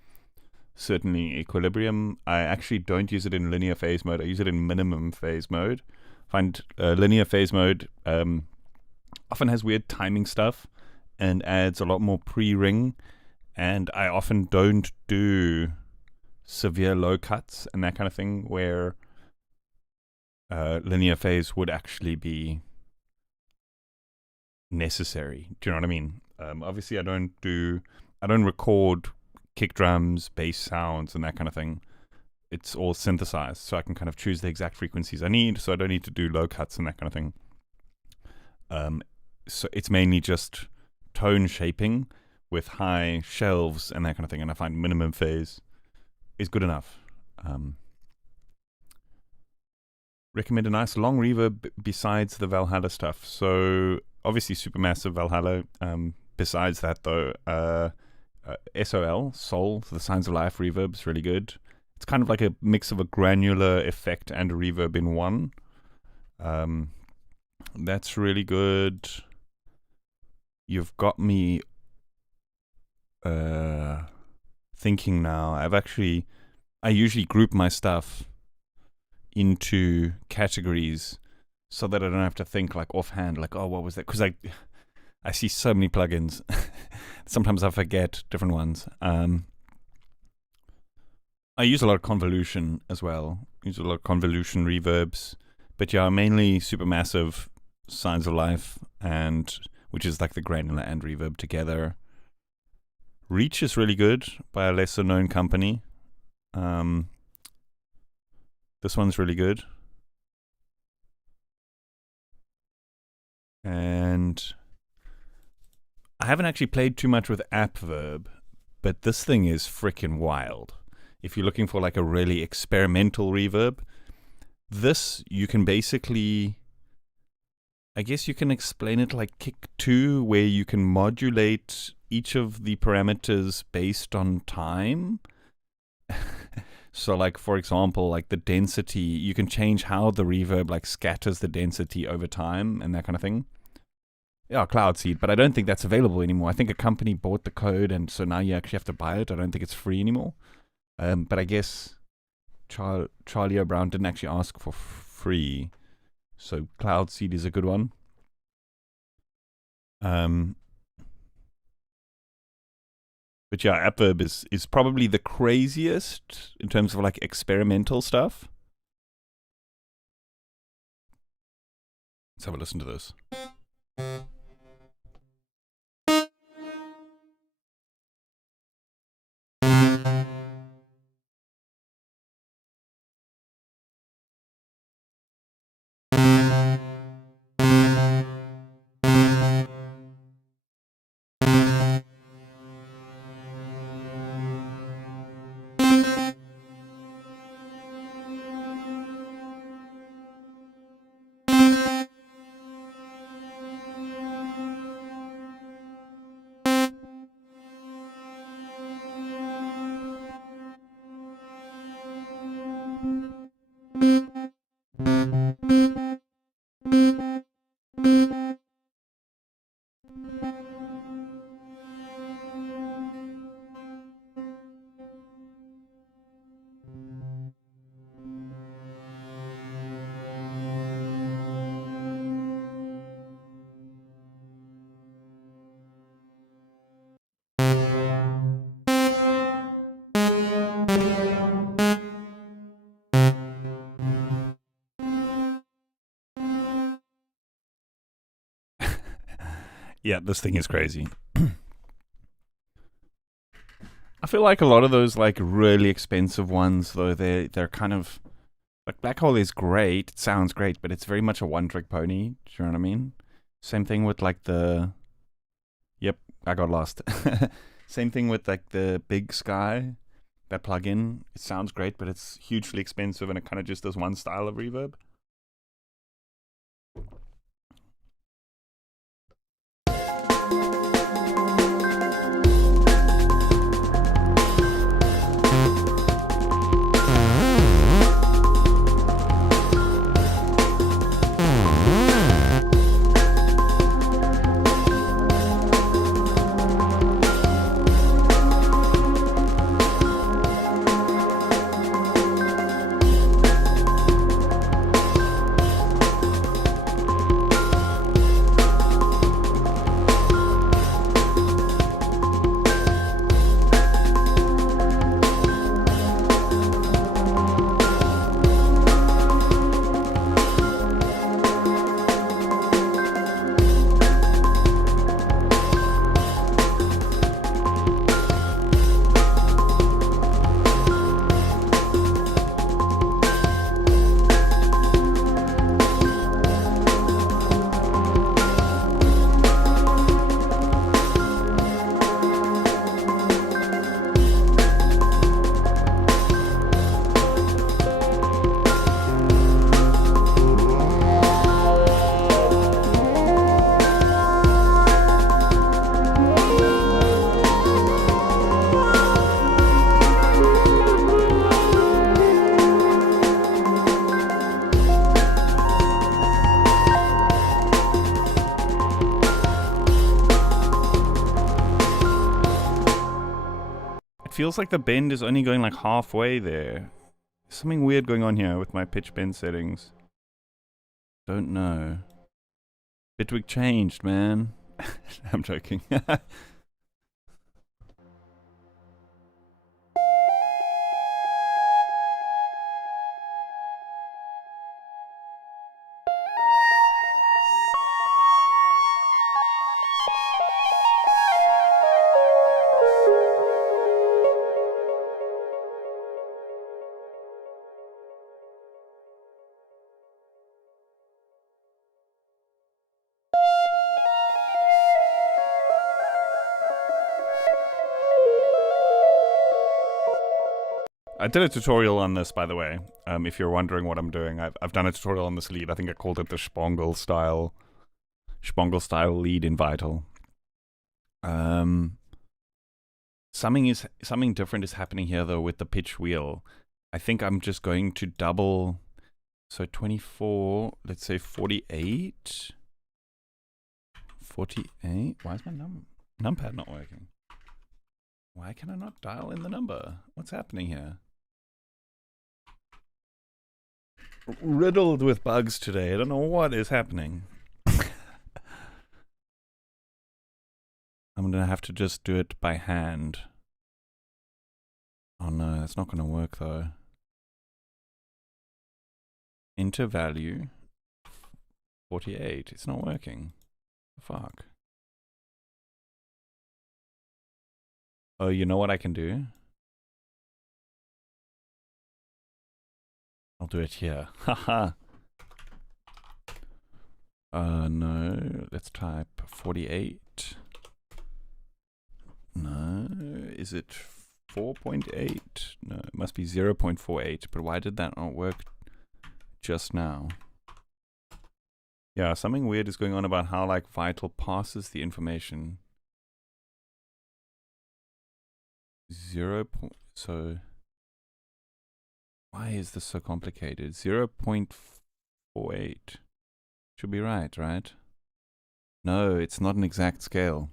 certainly equilibrium. I actually don't use it in linear phase mode. I use it in minimum phase mode. I find linear phase mode often has weird timing stuff and adds a lot more pre-ring. And I often don't do severe low cuts and that kind of thing where linear phase would actually be necessary. Do you know what I mean? Obviously I don't record kick drums, bass sounds and that kind of thing it's all synthesized, so I can kind of choose the exact frequencies I need, so I don't need to do low cuts and that kind of thing. So it's mainly just tone shaping with high shelves and that kind of thing, and I find minimum phase is good enough. Recommend a nice long reverb besides the Valhalla stuff. So obviously Supermassive Valhalla. Besides that though, Soul, the Signs of Life reverb is really good. It's kind of like a mix of a granular effect and a reverb in one. That's really good. You've got me thinking now. I usually group my stuff into categories so that I don't have to think like offhand, like, oh, what was that? Because I see so many plugins. Sometimes I forget different ones. I use a lot of convolution as well. Use a lot of convolution reverbs. But yeah, mainly Supermassive, Signs of Life, and which is like the granular and reverb together. Reach is really good by a lesser known company. This one's really good. And I haven't actually played too much with Appverb, but this thing is freaking wild. If you're looking for like a really experimental reverb, this you can basically, I guess you can explain it like Kick 2, where you can modulate each of the parameters based on time. So like, for example, like the density, you can change how the reverb like scatters the density over time and that kind of thing. Yeah, Cloud Seed, but I don't think that's available anymore. I think a company bought the code, and so now you actually have to buy it. I don't think it's free anymore. But I guess Charlie O'Brown didn't actually ask for free. So Cloud Seed is a good one. But yeah, Appverb is probably the craziest in terms of like experimental stuff. Let's have a listen to this. Yeah, this thing is crazy. I feel like a lot of those like really expensive ones, though, they're kind of like Black Hole is great. It sounds great, but it's very much a one-trick pony. Do you know what I mean? Same thing with like the. Yep, I got lost. Same thing with like the Big Sky, that plugin. It sounds great, but it's hugely expensive, and it kind of just does one style of reverb. feels like the bend is only going like halfway there. There's something weird going on here with my pitch bend settings. Don't know. Bitwig changed, man. I'm joking. I did a tutorial on this, by the way. If you're wondering what I'm doing, I've done a tutorial on this lead. I think I called it the Spongel style lead in Vital. Something different is happening here though with the pitch wheel. I think I'm just going to double. So 24. Let's say 48. 48. Why is my numpad not working? Why can I not dial in the number? What's happening here? Riddled with bugs today. I don't know what is happening. I'm gonna have to just do it by hand. Oh no, that's not gonna work though. Enter value 48. It's not working. Fuck. Oh, you know what I can do? I'll do it here. Haha. No. Let's type 48. No. Is it 4.8? No, it must be 0.48. But why did that not work just now? Yeah, something weird is going on about how like Vital passes the information. 0. So why is this so complicated? 0.48 should be right, right? No, it's not an exact scale.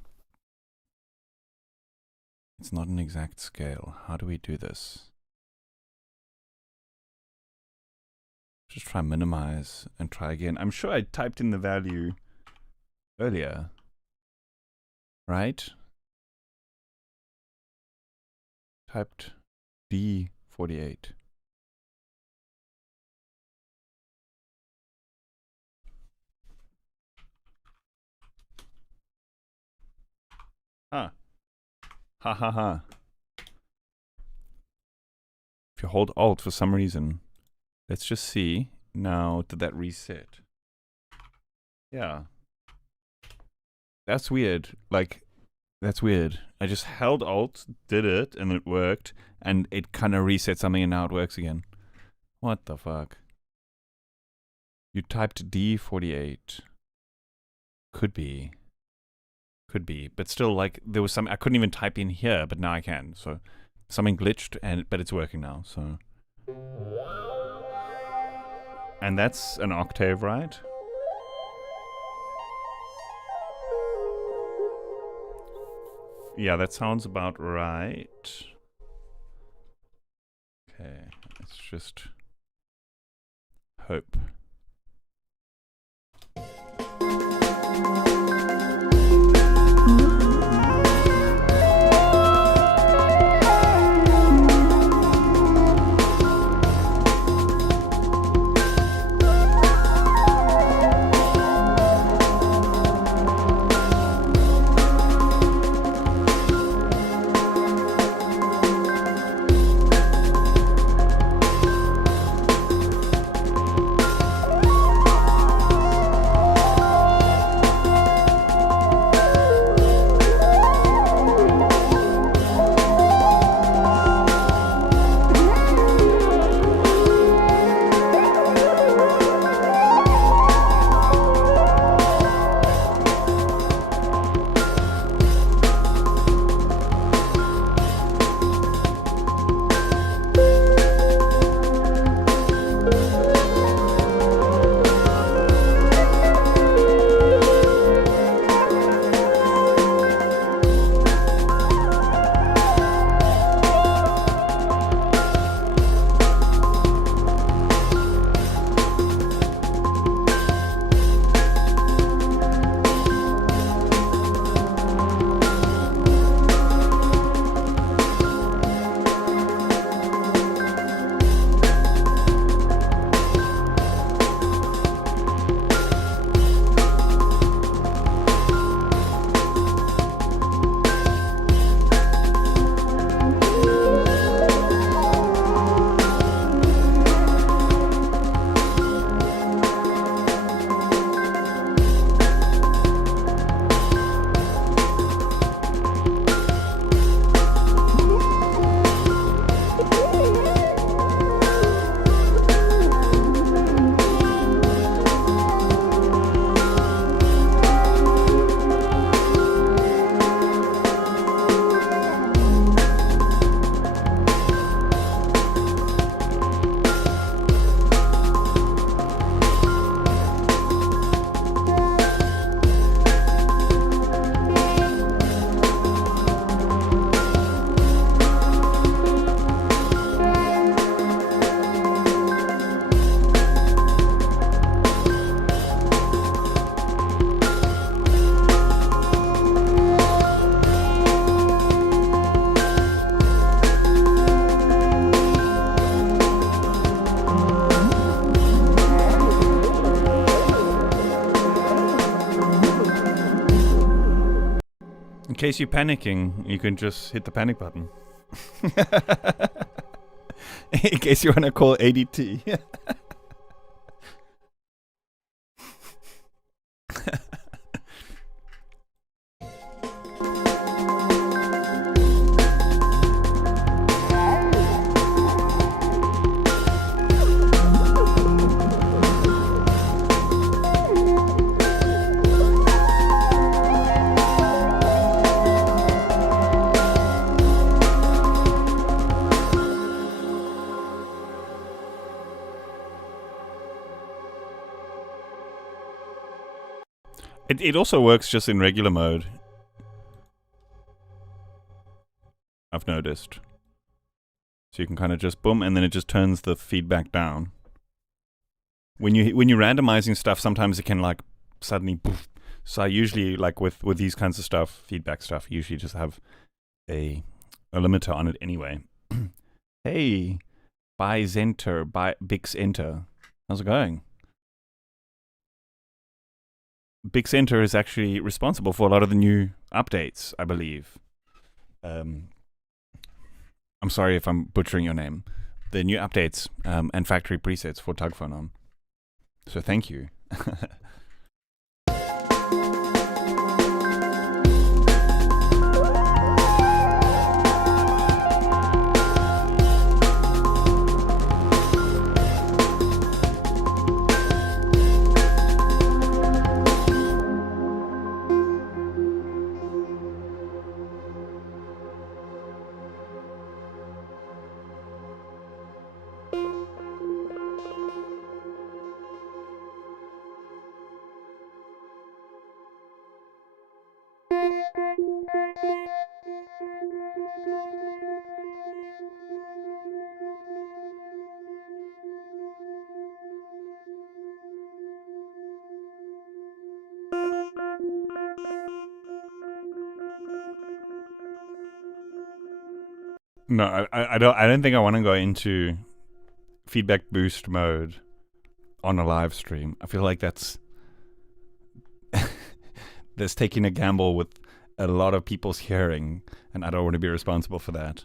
It's not an exact scale. How do we do this? Just try minimize and try again. I'm sure I typed in the value earlier, right? Typed D48. Ah. Ha ha ha. If you hold Alt for some reason, let's just see. Now, did that reset? Yeah. That's weird. Like, that's weird. I just held Alt, did it, and it worked, and it kind of reset something, and now it works again. What the fuck? You typed D48. Could be. Could be. But still, like, there was some... I couldn't even type in here, but now I can. So, something glitched, but it's working now, so... And that's an octave, right? Yeah, that sounds about right. Okay, let's just hope. case you're panicking, you can just hit the panic button. In case you want to call ADT. It also works just in regular mode. I've noticed. So you can kind of just boom, and then it just turns the feedback down. When you're randomizing stuff, sometimes it can like suddenly poof. So I usually like with these kinds of stuff, feedback stuff, usually just have a limiter on it anyway. Hey, Bix Enter. How's it going? Bix Enter is actually responsible for a lot of the new updates, I believe. I'm sorry if I'm butchering your name. The new updates and factory presets for TugPhonon. So thank you. No, I don't think I want to go into feedback boost mode on a live stream. I feel like that's taking a gamble with a lot of people's hearing, and I don't want to be responsible for that.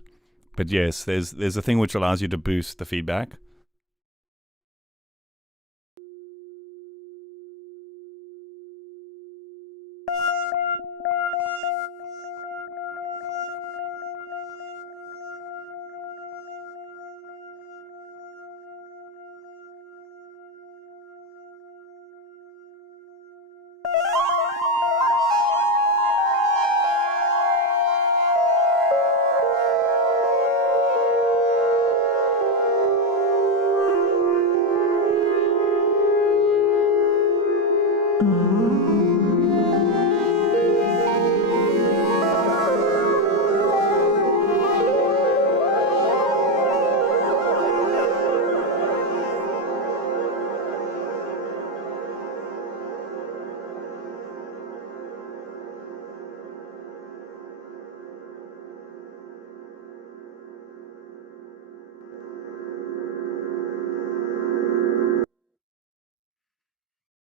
But yes, there's a thing which allows you to boost the feedback.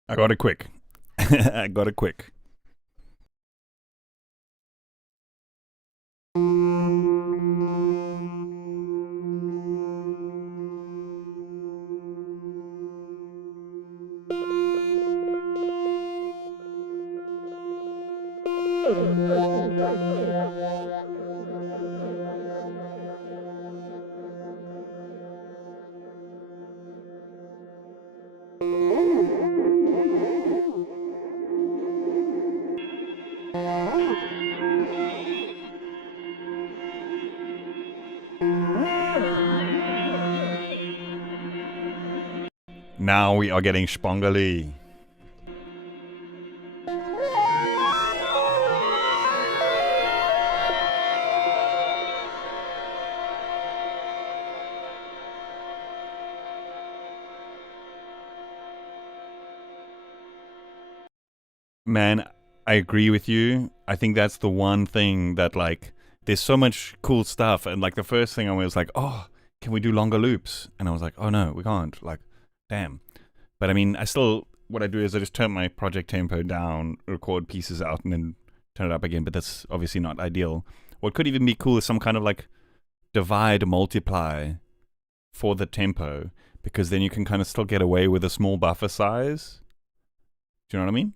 I got it quick. I got it quick. Now we are getting spongly. Man, I agree with you. I think that's the one thing that, like, there's so much cool stuff. And, like, the first thing I was like, oh, can we do longer loops? And I was like, oh, no, we can't. Like, damn. But, I mean, what I do is I just turn my project tempo down, record pieces out, and then turn it up again, but that's obviously not ideal. What could even be cool is some kind of like divide multiply for the tempo, because then you can kind of still get away with a small buffer size. Do you know what I mean?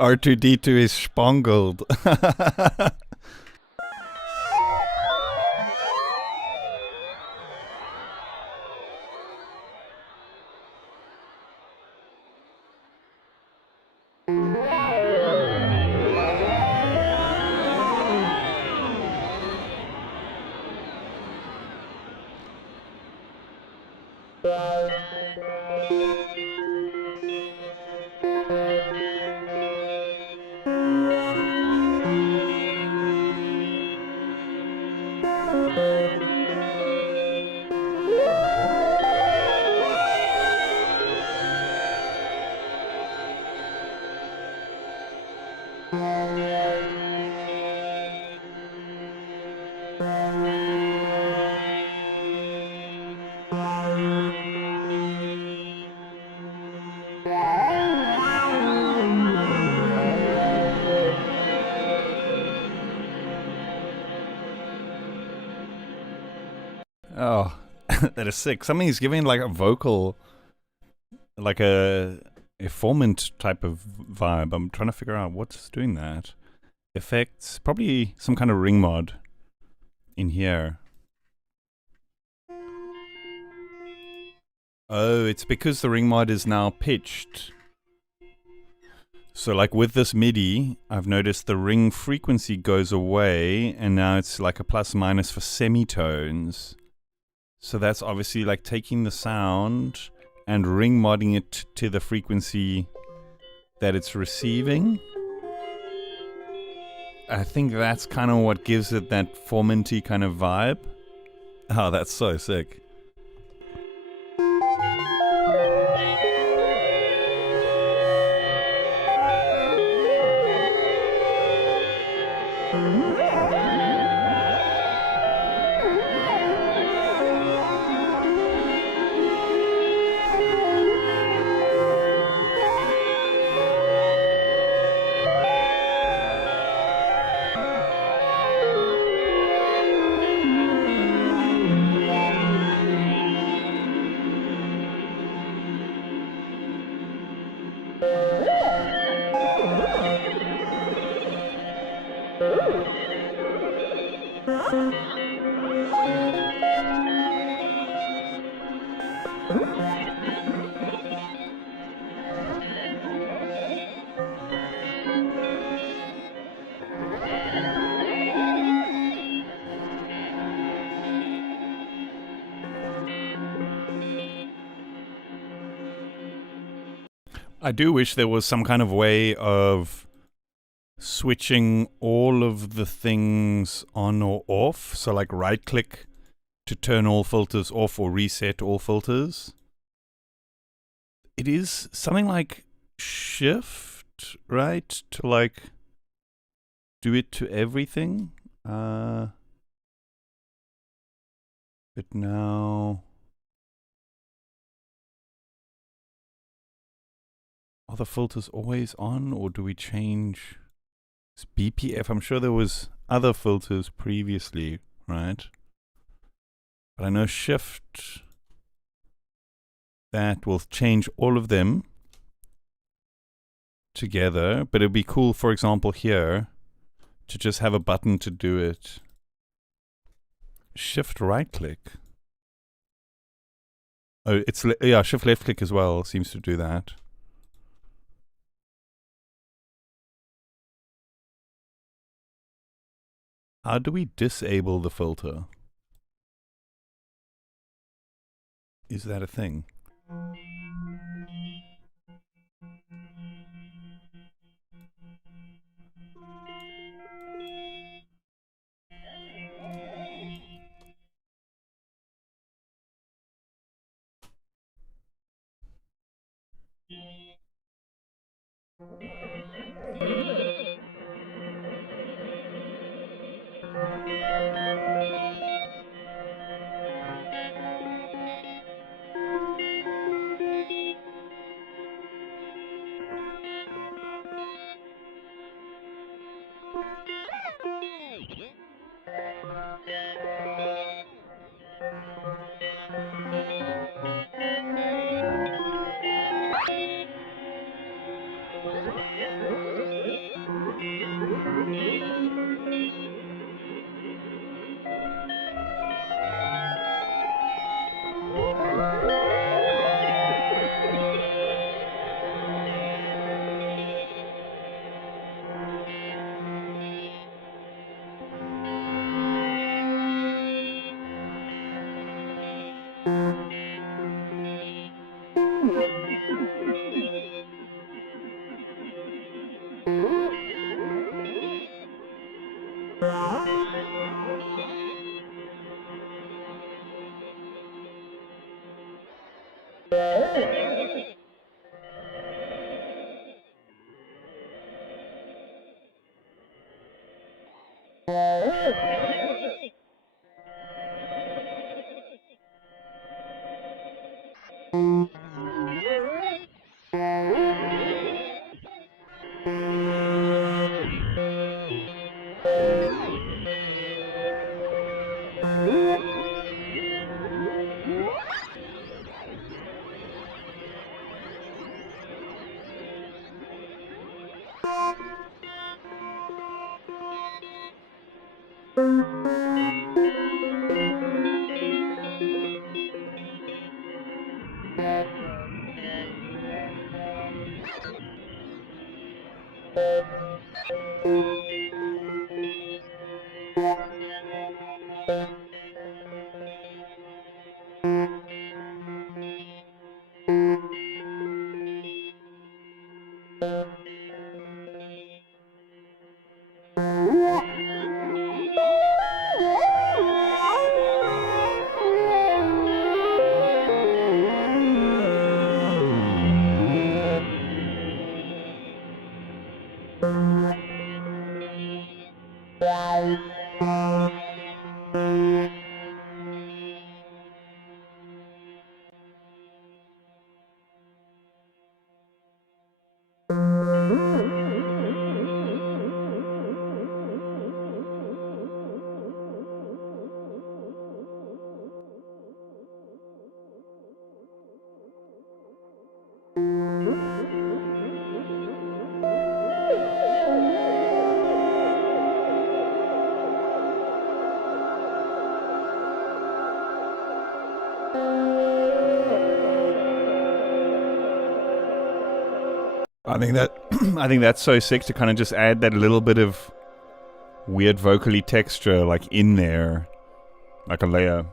R2D2 is spangled. Oh, that is sick. Something's giving like a vocal, like a formant type of vibe. I'm trying to figure out what's doing that. Effects, probably some kind of ring mod in here. Oh, it's because the ring mod is now pitched. So like with this MIDI, I've noticed the ring frequency goes away, and now it's like a plus minus for semitones. So that's obviously like taking the sound and ring modding it to the frequency that it's receiving. I think that's kind of what gives it that formanty kind of vibe. Oh, that's so sick. I do wish there was some kind of way of switching all of the things on or off. So like right click to turn all filters off or reset all filters. It is something like shift, right? To like do it to everything. But now... Are the filters always on, or do we change? It's BPF. I'm sure there was other filters previously, right? But I know shift that will change all of them together, but it'd be cool, for example, here to just have a button to do it. Shift right click. Oh, it's yeah, shift left click as well seems to do that. How do we disable the filter? Is that a thing? I think that I think that's so sick to kind of just add that little bit of weird vocally texture like in there, like a layer.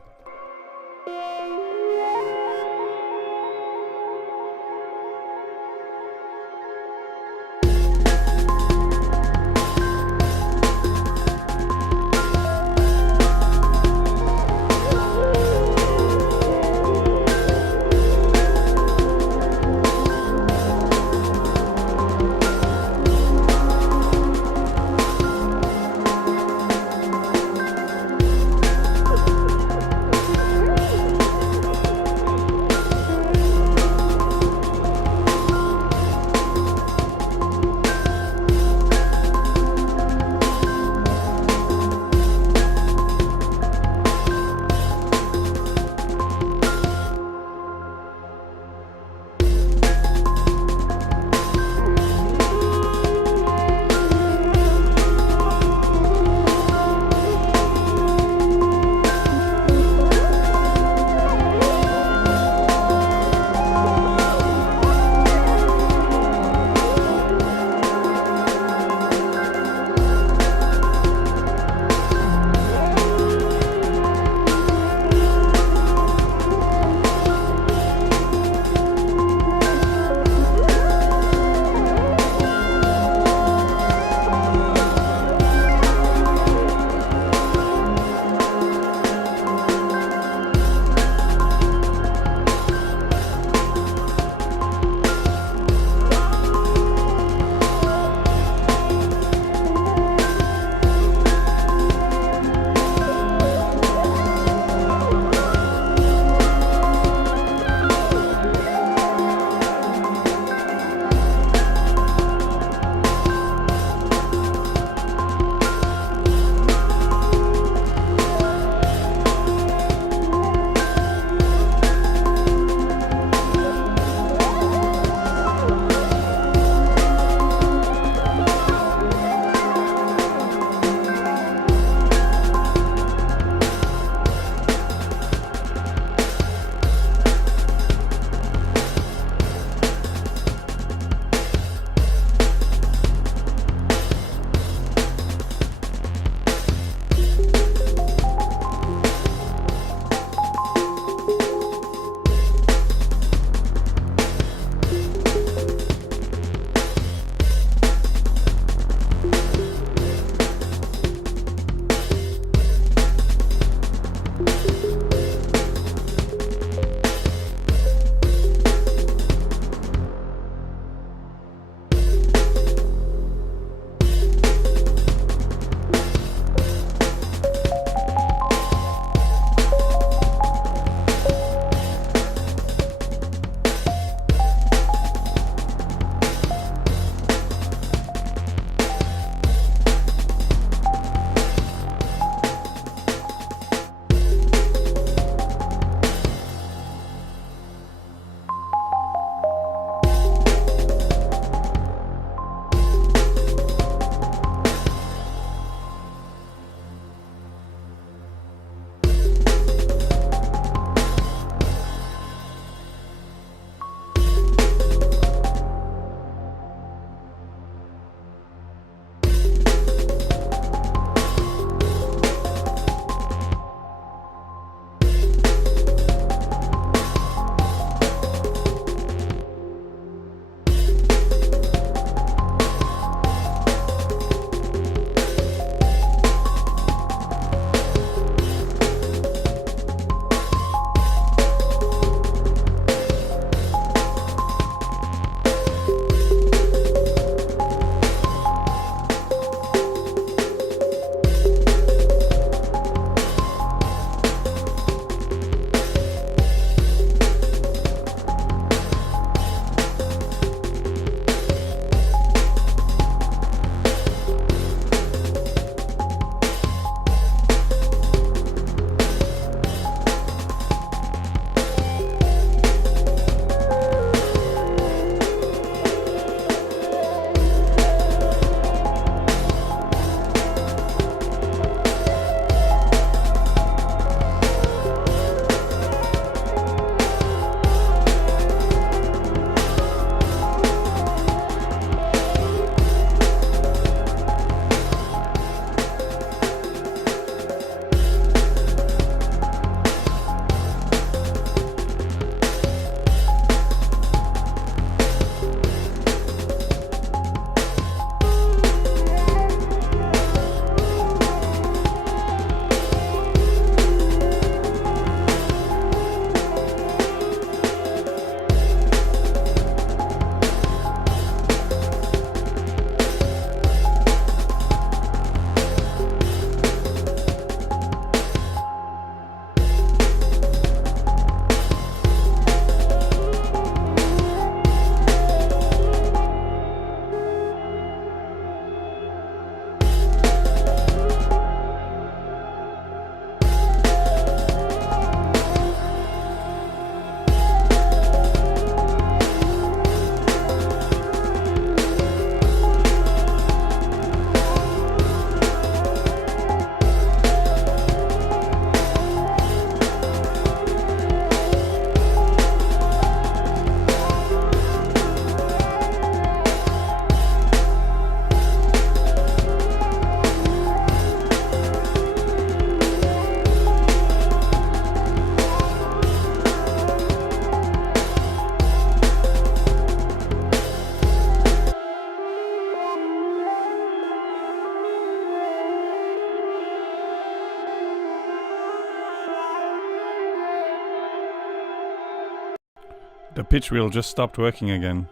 The pitch wheel just stopped working again.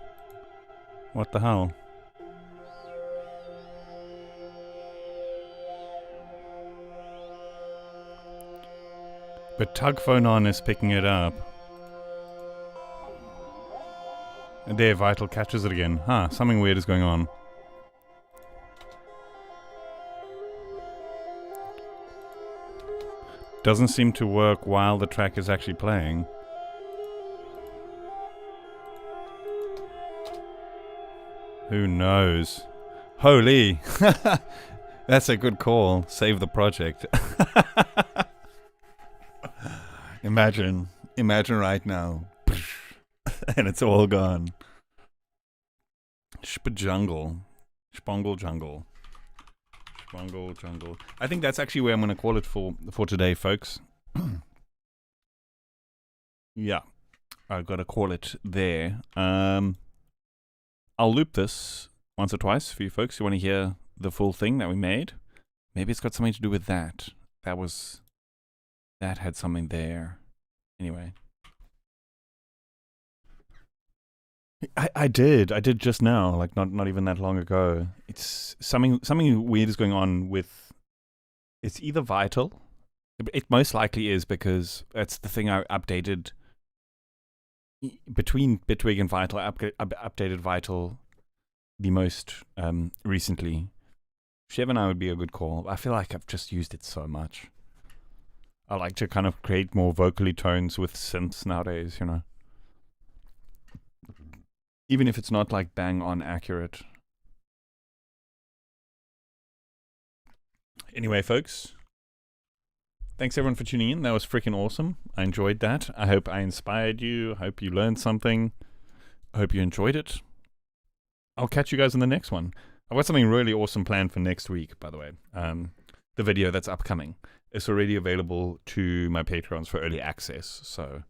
What the hell? But TugPhonon is picking it up. And there, Vital catches it again. Huh, something weird is going on. Doesn't seem to work while the track is actually playing. Who knows? Holy! That's a good call. Save the project. Imagine right now. And it's all gone. Spajungle. Spongle jungle. Spongle jungle. I think that's actually where I'm going to call it for today, folks. Yeah. I've got to call it there. I'll loop this once or twice for you folks who want to hear the full thing that we made. Maybe it's got something to do with that. That had something there. Anyway. I did just now, like not even that long ago. It's something weird is going on with, it's either Vital. It most likely is, because that's the thing I updated between Bitwig and Vital. I updated Vital the most recently. Chev and I would be a good call. I feel like I've just used it so much. I like to kind of create more vocally tones with synths nowadays, you know. Even if it's not like bang on accurate. Anyway, folks. Thanks everyone for tuning in. That was freaking awesome. I enjoyed that. I hope I inspired you. I hope you learned something. I hope you enjoyed it. I'll catch you guys in the next one. I've got something really awesome planned for next week, by the way. The video that's upcoming. It's already available to my Patreons for early access. So,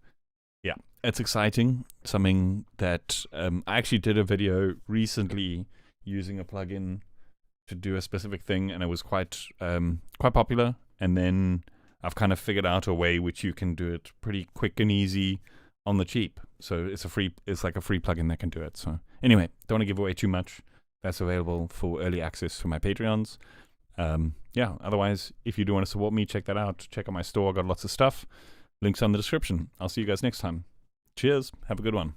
yeah, it's exciting. Something that I actually did a video recently using a plugin to do a specific thing, and it was quite popular. And then I've kind of figured out a way which you can do it pretty quick and easy on the cheap. So it's like a free plugin that can do it. So anyway, don't want to give away too much. That's available for early access for my Patreons. Yeah, otherwise, if you do want to support me, check that out. Check out my store. I got lots of stuff. Links on the description. I'll see you guys next time. Cheers. Have a good one.